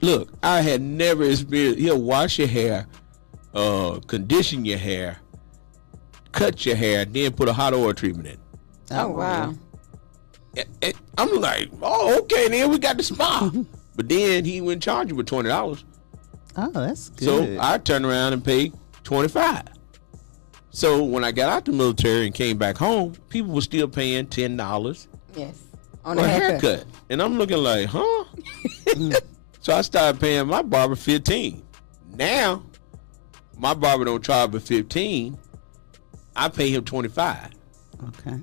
Look, I had never experienced. He'll wash your hair, condition your hair, cut your hair, then put a hot oil treatment in. Oh, wow. And I'm like, oh, okay, then we got the spa. But then he wouldn't charge you with $20. Oh, that's good. So I turned around and paid $25. So when I got out the military and came back home, people were still paying $10 Yes. for a haircut. And I'm looking like, huh? So I started paying my barber $15. Now, my barber don't charge but $15. I pay him $25. Okay.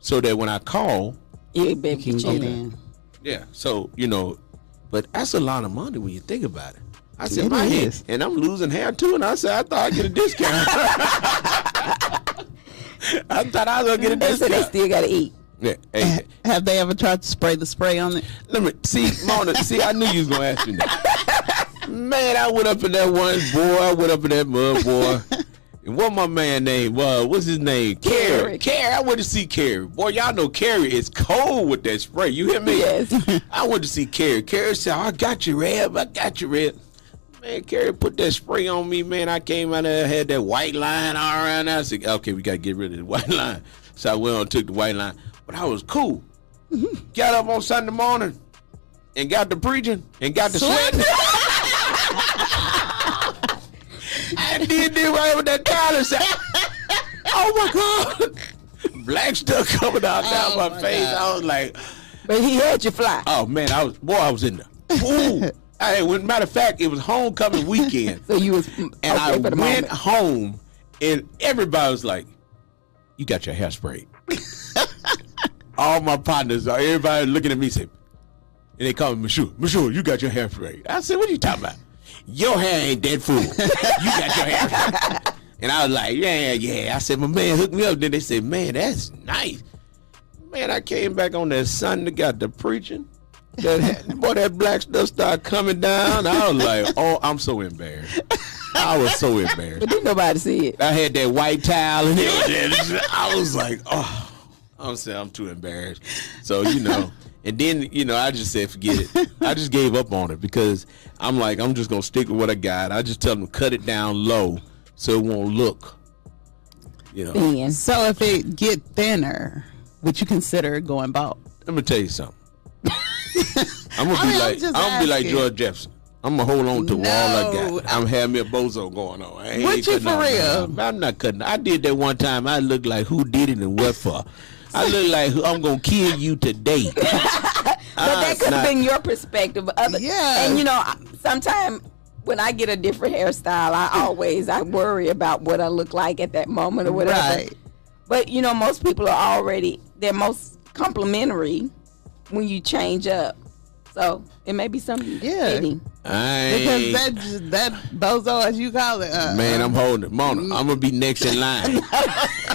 So that when I call, you can get in. Yeah. So, but that's a lot of money when you think about it. I said, It my hair, is. and I'm losing hair too. And I said, I thought I'd get a discount. I thought I was going to get a They said they discount. still got to eat. Yeah. Hey, Have they ever tried to spray the spray on it? let me see, Mona. See, I knew you was going to ask me that. Man, I went up in that one, boy. I went up in that mud, boy. And what my man name was? What's his name? Carrie. I went to see Carrie. Boy, y'all know Carrie is cold with that spray. You hear me? Yes. I went to see Carrie. Carrie said, I got you, Reb. Man, Carrie put that spray on me, man. I came out there, had that white line all around there. I said, okay, we got to get rid of the white line. So I went on and took the white line. But I was cool. Got up on Sunday morning and got to preaching and got to sweating. I did right with that towel and said, oh my God. Black stuff coming out down my face. God. I was like, but he had you fly. Oh man, I was in there. Ooh. Matter of fact, it was homecoming weekend. So you was and I went home and everybody was like, you got your hair sprayed. All my partners, everybody looking at me saying, and they call me Monsieur, you got your hair sprayed. I said, what are you talking about? Your hair ain't that fool. You got your hair sprayed. And I was like, yeah. I said, my man hooked me up. Then they said, man, that's nice. Man, I came back on that Sunday, got to preaching. That black stuff started coming down. I was like, oh, I'm so embarrassed. I was so embarrassed. But didn't nobody see it. I had that white towel and everything. I was like, oh, I'm too embarrassed. So, and then, I just said, forget it. I just gave up on it because I'm like, I'm just going to stick with what I got. I just tell them to cut it down low so it won't look, Thin. So if it get thinner, would you consider going bald? Let me tell you something. I'm gonna be like George Jefferson. I'm gonna hold on to all I got. I'm having me a bozo going on. What you for real? I'm not cutting. I did that one time. I looked like who did it and what for. I look like I'm gonna kill you today. But that could have been your perspective. Yeah. And sometimes when I get a different hairstyle, I worry about what I look like at that moment or whatever. Right. But most people they're most complimentary when you change up. So it may be something fitting. Because that bozo, as you call it. Man, I'm holding it. Mona, I'm gonna be next in line.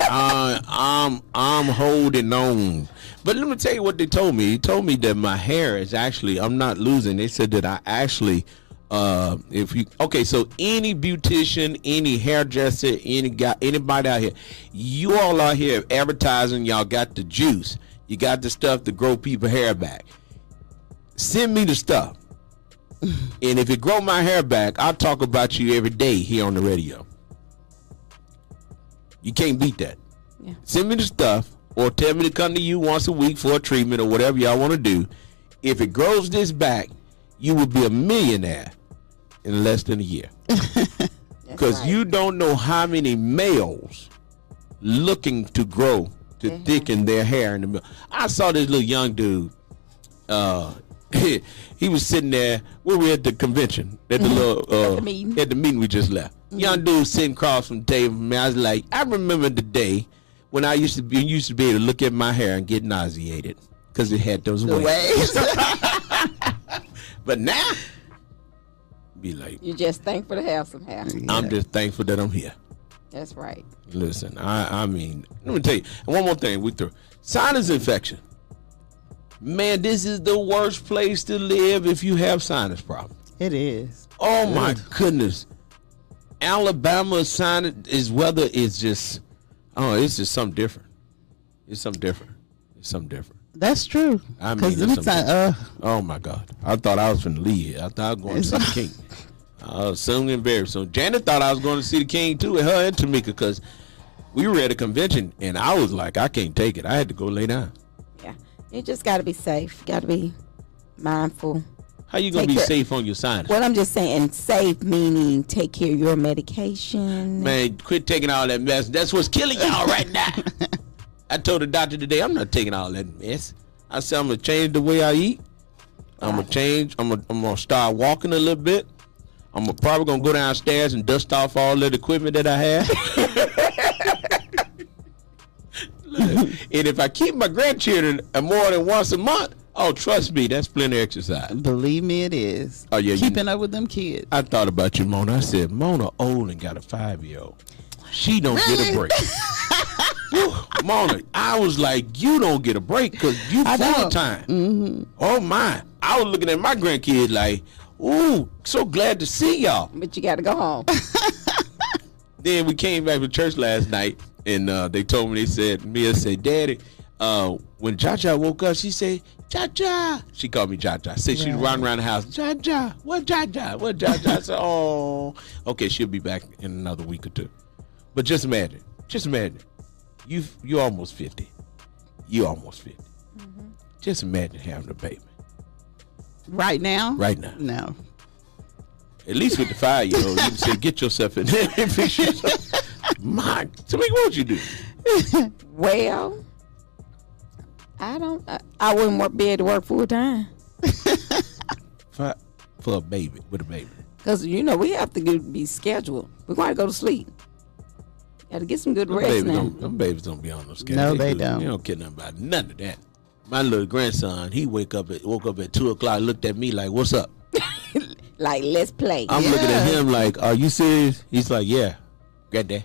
I'm holding on. But let me tell you what they told me. He told me that my hair is actually, I'm not losing. They said that I actually, so any beautician, any hairdresser, anybody out here, you all out here advertising, y'all got the juice. You got the stuff to grow people hair back. Send me the stuff. And if it grow my hair back, I'll talk about you every day here on the radio. You can't beat that. Yeah. Send me the stuff or tell me to come to you once a week for a treatment or whatever y'all want to do. If it grows this back, you will be a millionaire in less than a year. Because you don't know how many males looking to grow to thicken their hair in the middle. I saw this little young dude. He was sitting there when we were at the convention at the little at the meeting we just left. Young dude sitting across from the table from me. I was like, I remember the day when I used to be able to look at my hair and get nauseated because it had those waves. But now, be like, you're just thankful to have some hair. I'm just thankful that I'm here. That's right. Listen, I mean, let me tell you. And one more thing we throw. Sinus infection. Man, this is the worst place to live if you have sinus problems. It is. Oh my goodness. Alabama sinus weather is just, it's just something different. It's something different. It's something different. That's true. I mean, it's oh my God. I thought I was finna leave. I thought I was going to see the king. I was so embarrassed. So Janet thought I was going to see the king too, with her and Tamika, because we were at a convention and I was like, I can't take it. I had to go lay down. Yeah. You just got to be safe. Got to be mindful. How you going to be safe on your sinus? Well, I'm just saying safe meaning take care of your medication. Man, quit taking all that mess. That's what's killing y'all right now. I told the doctor today, I'm not taking all that mess. I said, I'm going to change the way I eat. I'm going to change. I'm going to start walking a little bit. I'm probably going to go downstairs and dust off all that equipment that I have. And if I keep my grandchildren more than once a month, oh, trust me, that's plenty of exercise. Believe me, it is. Oh, yeah. Keeping up with them kids. I thought about you, Mona. I said, Mona old and got a 5-year-old. She don't get a break. Mona, I was like, you don't get a break because you full time. Mm-hmm. Oh, my. I was looking at my grandkids like, ooh, so glad to see y'all. But you got to go home. Then we came back from church last night, and they told me, Mia said, Daddy, when Jaja woke up, she said, Jaja. She called me Jaja. Said she ran around the house, Jaja, what Jaja, what Jaja? I said, oh, okay, she'll be back in another week or two. But just imagine, you're almost 50. You almost 50. Mm-hmm. Just imagine having a baby. Right now? Right now. No. At least with the 5-year-old, you can say, get yourself in there and fix yourself. My, so what would you do? Well, I wouldn't be able to work full time. For a baby, with a baby. Because, we have to be scheduled. We're going to go to sleep. Got to get some good rest now. Them babies don't be on no schedule. No, they don't. You don't care nothing about none of that. My little grandson, he woke up at 2 o'clock, looked at me like, what's up? Like, let's play. I'm looking at him like, are you serious? He's like, yeah, got that.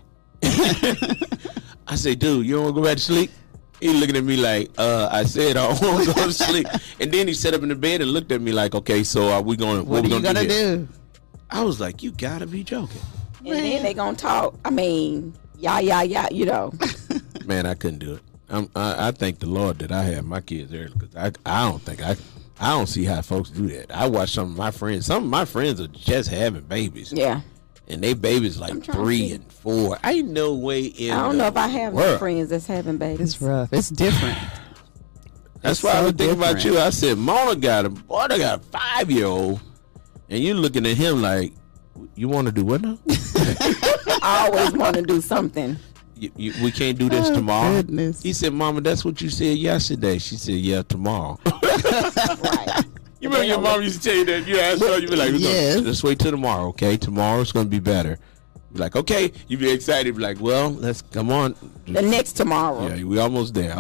I say, dude, you don't want to go back to sleep? He looking at me like, I said I don't want to go to sleep. And then he sat up in the bed and looked at me like, okay, so are we going? What are you gonna do? I was like, you gotta be joking. And then they gonna talk. I mean, yeah. Man, I couldn't do it. I thank the Lord that I have my kids there, because I don't see how folks do that. I watch some of my friends. Some of my friends are just having babies. Yeah. And they babies like 3 and 4. Ain't no way in. I don't know if I have no friends that's having babies. It's rough. It's different. That's why I was thinking about you. I said, Mona got a 5-year-old, and you looking at him like, you want to do what now? I always want to do something. We can't do this tomorrow. Goodness. He said, Mama, that's what you said yesterday. She said, yeah, tomorrow. Right. You remember your mom used to tell you that? You asked her, you'd be like, Yes. Let's wait till tomorrow, okay? Tomorrow's going to be better. Be like, okay. You'd be excited. Be like, well, let's come on. The next tomorrow. Yeah, we almost there.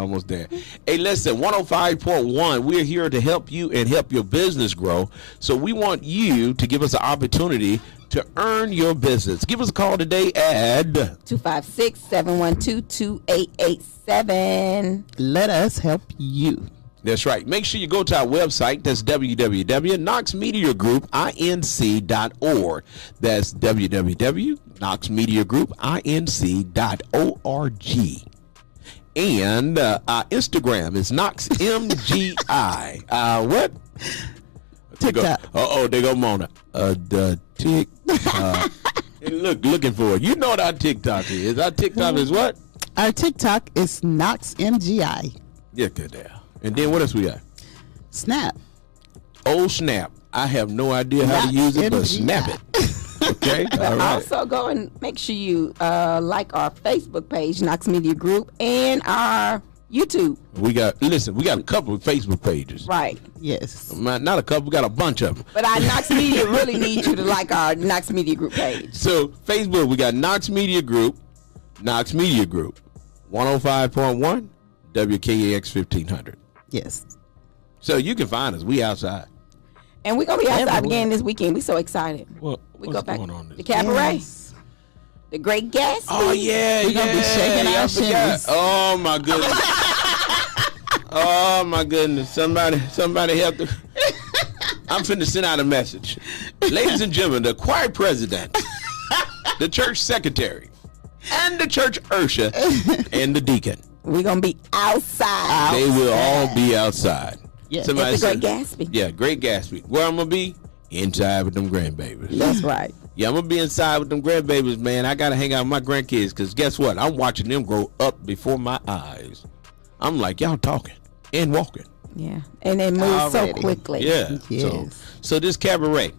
Hey, listen, 105.1, we're here to help you and help your business grow. So we want you to give us an opportunity to earn your business. Give us a call today at 256-712-2887. Let us help you. That's right. Make sure you go to our website. That's www.knoxmediagroup.inc.org. That's www.knoxmediagroup.inc.org. And our Instagram is KnoxMGI. What? TikTok. There go Mona. The TikTok. Looking for it. You know what our TikTok is. Our TikTok is what? Our TikTok is KnoxMGI. Yeah, good there. And then what else we got? Snap. Oh, Snap. I have no idea how to use it, but snap it. Okay? All right. Also, go and make sure you like our Facebook page, Knox Media Group, and our YouTube. We got a couple of Facebook pages. Right. Yes. Not a couple, we got a bunch of them. But our Knox Media really needs you to like our Knox Media Group page. So, Facebook, we got Knox Media Group, 105.1, WKAX 1500. Yes. So you can find us. We outside. And we're going to be outside again this weekend. We're so excited. What's we go back going on this to Cabaret. Yes. The Great Gatsby. Oh yeah, We gonna be shaking I our forgot. shins. Oh my goodness. Oh my goodness. Somebody help the I'm finna send out a message. Ladies and gentlemen, the choir president, the church secretary, and the church usher, and the deacon. We're going to be outside. They will all be outside. Yeah. At the Great Gatsby. Yeah, Great Gatsby. Where I'm gonna be? Inside with them grandbabies. That's right. Yeah, I'm gonna be inside with them grandbabies, man. I gotta hang out with my grandkids, because guess what? I'm watching them grow up before my eyes. I'm like, y'all talking and walking. Yeah. And it moves so Already. quickly. Yeah. Yes. So this cabaret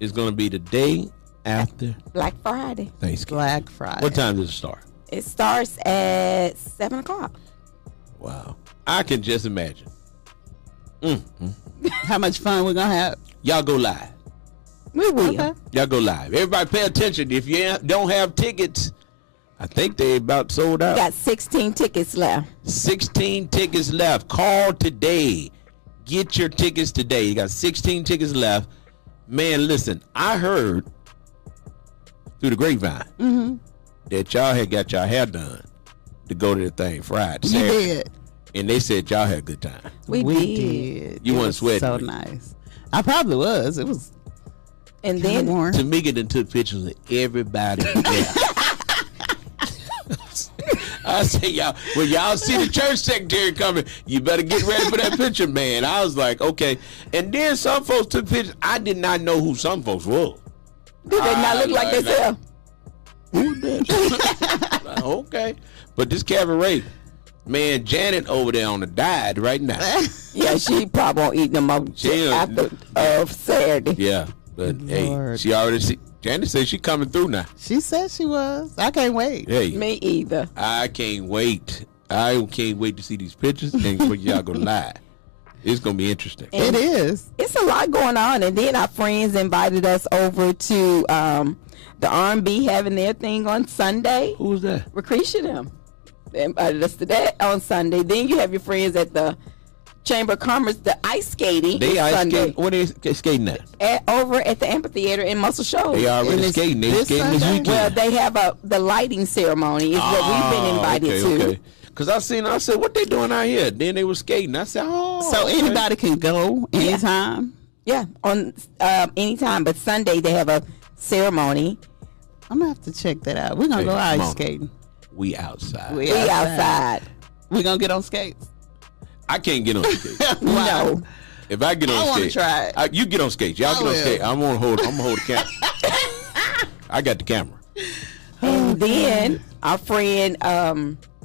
is gonna be the day after Black Friday. Thanksgiving. Black Friday. What time does it start? It starts at 7 o'clock. Wow. I can just imagine. How much fun we're gonna have? Y'all go live. We will. Okay. Y'all go live. Everybody pay attention. If you don't have tickets, I think they about sold out. We got 16 tickets left. 16 tickets left. Call today. Get your tickets today. You got 16 tickets left. Man, listen, I heard through the grapevine that y'all had got y'all hair done to go to the thing Friday. You Saturday. did. And they said y'all had a good time. We did. did. You It wasn't was sweating, So were you? nice. I probably was. It was And then then warm. Tamika done took pictures of everybody there. I say, y'all, when y'all see the church secretary coming, you better get ready for that picture, man. I was like, okay. And then some folks took pictures. I did not know who some folks were. did they not look like themselves? Who that? Like, okay. But this cabaret, man, Janet over there on the diet right now. Yeah, she probably won't eat them up She- after Saturday. Yeah. But hey, Lord. she already see. Janet said she coming through now. She said she was. I can't wait. Hey, Me either. I can't wait. I can't wait to see these pictures and when y'all go live. It's gonna be interesting. It is. It's a lot going on, and then our friends invited us over to the R&B having their thing on Sunday. Who was that? Recreation them. They invited us to that on Sunday. Then you have your friends at the Chamber of Commerce, the ice skating. They is ice Sunday skating. What they skating at? over at the amphitheater in Muscle Shoals. They already And it's skating. They this skating this Sunday? weekend. Well, they have the lighting ceremony is what we've been invited to. Okay. Cause I said, what they doing out here? Then they were skating. I said, So okay. anybody can go anytime. Yeah, on anytime, but Sunday they have a ceremony. I'm gonna have to check that out. We're gonna Hey, go come ice on. skating. We outside. We outside. We're gonna get on skates. I can't get on skates. No. If I get on I wanna skates, try it. You get on skates. Y'all I get on will. skates. I'm gonna hold the camera. I got the camera. And then our friend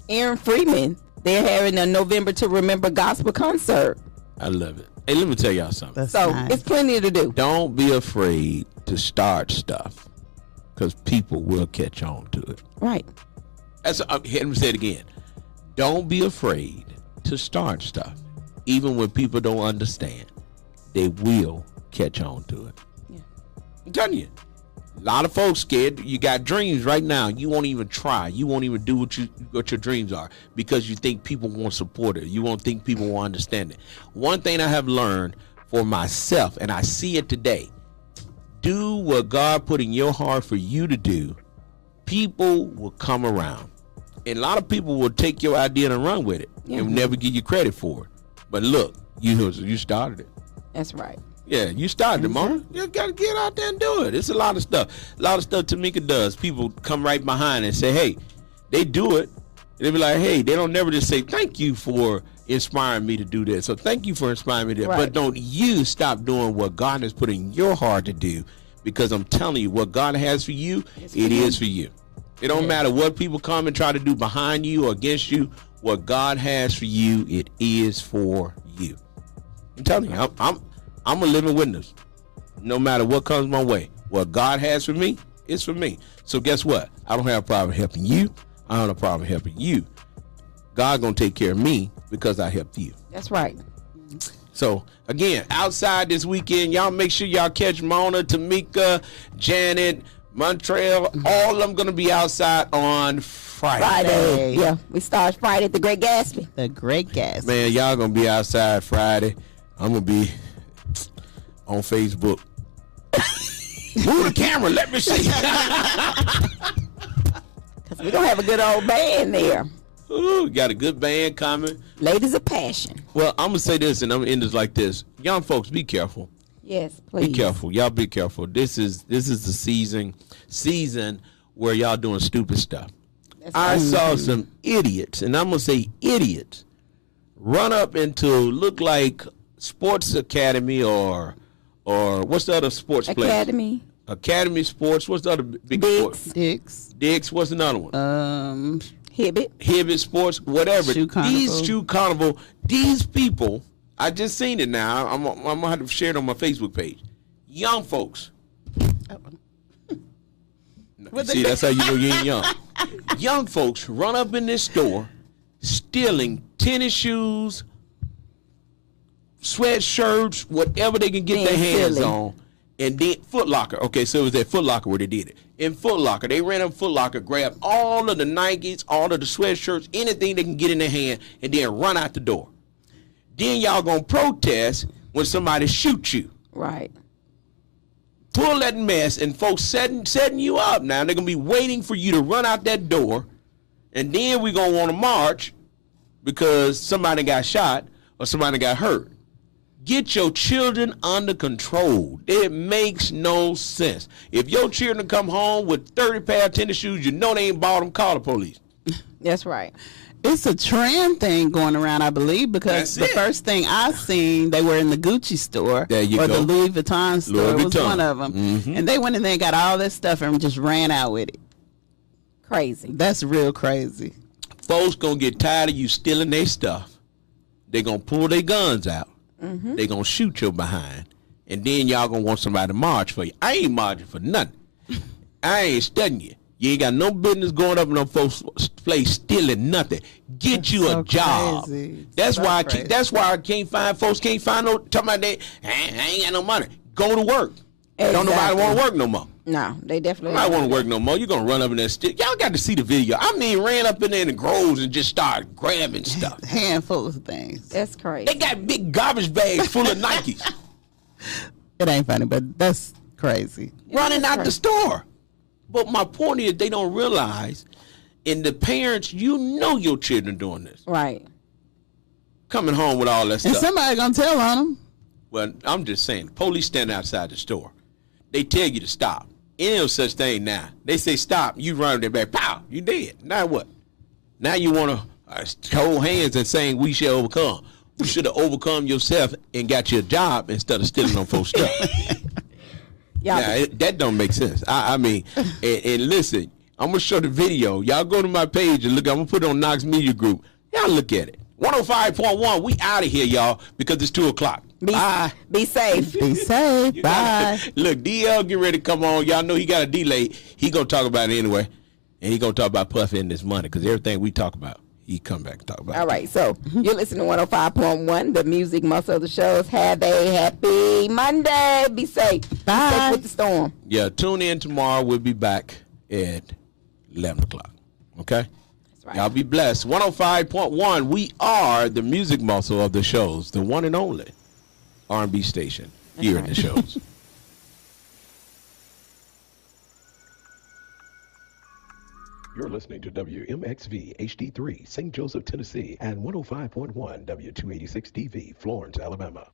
Aaron Freeman, they're having a November to Remember gospel concert. I love it. Hey, let me tell y'all something. That's So nice. it's plenty to do. Don't be afraid to start stuff, because people will catch on to it. Right. That's let me say it again. Don't be afraid to start stuff, even when people don't understand. They will catch on to it. Yeah. I'm telling you, a lot of folks scared. You got dreams right now. You won't even try. You won't even do what your dreams are, because you think people won't support it. You won't think people will understand it. One thing I have learned for myself, and I see it today: do what God put in your heart for you to do. People will come around, and a lot of people will take your idea and run with it, and never give you credit for it. But look, you started it. That's right. Yeah, you started it, Mona. You gotta get out there and do it. It's a lot of stuff. A lot of stuff Tamika does. People come right behind and say, hey, they do it. They be like, hey, they don't never just say, thank you for inspiring me to do this. So thank you for inspiring me to do that. Right. But don't you stop doing what God has put in your heart to do, because I'm telling you, what God has for you, it is for you. It don't matter what people come and try to do behind you or against you. What God has for you, it is for you. I'm telling you, I'm a living witness. No matter what comes my way, what God has for me, it's for me. So guess what? I don't have a problem helping you. I don't have a problem helping you. God gonna take care of me because I helped you. That's right. So again, outside this weekend, y'all make sure y'all catch Mona, Tamika, Janet, Montreal. All of them gonna be outside on Friday. Yeah, we start Friday at the Great Gatsby. The Great Gas. Man, y'all gonna be outside Friday. I'm gonna be on Facebook. Move the camera, let me see. We're going to have a good old band there. Ooh, got a good band coming. Ladies of Passion. Well, I'm gonna say this, and I'm gonna end this like this. Young folks, be careful. Yes, please. Be careful, y'all. Be careful. This is the season where y'all doing stupid stuff. I saw some idiots, and I'm gonna say idiots, run up into look like Sports Academy or what's the other sports place? Academy Sports. What's the other big sports? Dick's. What's another one? Hibbett Sports, whatever. Shoe Carnival. These people, I just seen it now. I'm gonna have to share it on my Facebook page. Young folks. See, that's how you know you ain't young. Young folks run up in this store, stealing tennis shoes, sweatshirts, whatever they can get their hands on. And then Foot Locker. Okay, so it was at Foot Locker where they did it. In Foot Locker, they ran up Foot Locker, grabbed all of the Nikes, all of the sweatshirts, anything they can get in their hand, and then run out the door. Then y'all gonna protest when somebody shoots you. Right. Pull that mess, and folks setting you up now. They're gonna be waiting for you to run out that door, and then we gonna want to march because somebody got shot or somebody got hurt. Get your children under control. It makes no sense. If your children come home with 30 pair of tennis shoes, you know they ain't bought them, call the police. That's right. It's a trend thing going around, I believe, because the first thing I seen, they were in the Gucci store or the Louis Vuitton store. It was one of them. Mm-hmm. And they went in there and got all that stuff and just ran out with it. Crazy. That's real crazy. Folks gonna get tired of you stealing their stuff. They gonna pull their guns out. Mm-hmm. They gonna shoot your behind, and then y'all gonna want somebody to march for you. I ain't marching for nothing. I ain't studying you. You ain't got no business going up in no folks' place stealing nothing. Get you a job. Crazy. That's why I can't find folks. Can't find no talking about that. I ain't got no money. Go to work. Exactly. Don't nobody want to work no more. No, they definitely don't want to work no more. You're going to run up in there still. Y'all got to see the video. I mean, ran up in there in the groves and just started grabbing stuff. Handful of things. That's crazy. They got big garbage bags full of Nikes. It ain't funny, but that's crazy. Running out the store. But my point is they don't realize, and the parents, you know your children doing this. Right. Coming home with all that stuff. And somebody going to tell on them. Well, I'm just saying, police stand outside the store. They tell you to stop. Ain't no such thing now. They say stop, you run their back, pow, you dead. Now what? Now you want to hold hands and saying we shall overcome. You should have overcome yourself and got you a job instead of stealing on folks' stuff. Now, that don't make sense. I mean, and listen, I'm going to show the video. Y'all go to my page and look. I'm going to put it on Knox Media Group. Y'all look at it. 105.1, we out of here, y'all, because it's 2 o'clock. Bye. Be safe. Be safe. Bye. Look, DL get ready to come on. Y'all know he got a delay. He going to talk about it anyway. And he going to talk about Puffy and this money, because everything we talk about, he come back and talk about. All right, so you're listening to 105.1, the music muscle of the shows. Have a happy Monday. Be safe. Bye. Be safe with the storm. Yeah, tune in tomorrow. We'll be back at 11 o'clock. Okay? That's right. Y'all be blessed. 105.1, we are the music muscle of the shows, the one and only R&B station here in the shows. You're listening to WMXV HD3, St. Joseph, Tennessee, and 105.1 W286DV, Florence, Alabama.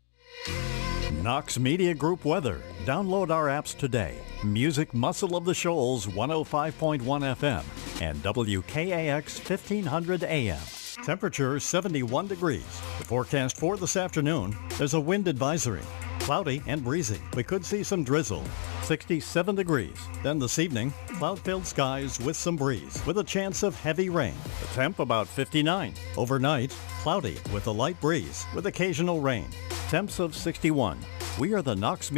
Knox Media Group weather. Download our apps today. Music Muscle of the Shoals, 105.1 FM, and WKAX 1500 AM. Temperature 71 degrees. The forecast for this afternoon, there's a wind advisory. Cloudy and breezy. We could see some drizzle. 67 degrees. Then this evening, cloud-filled skies with some breeze, with a chance of heavy rain. The temp about 59. Overnight, cloudy with a light breeze, with occasional rain. Temps of 61. We are the Knox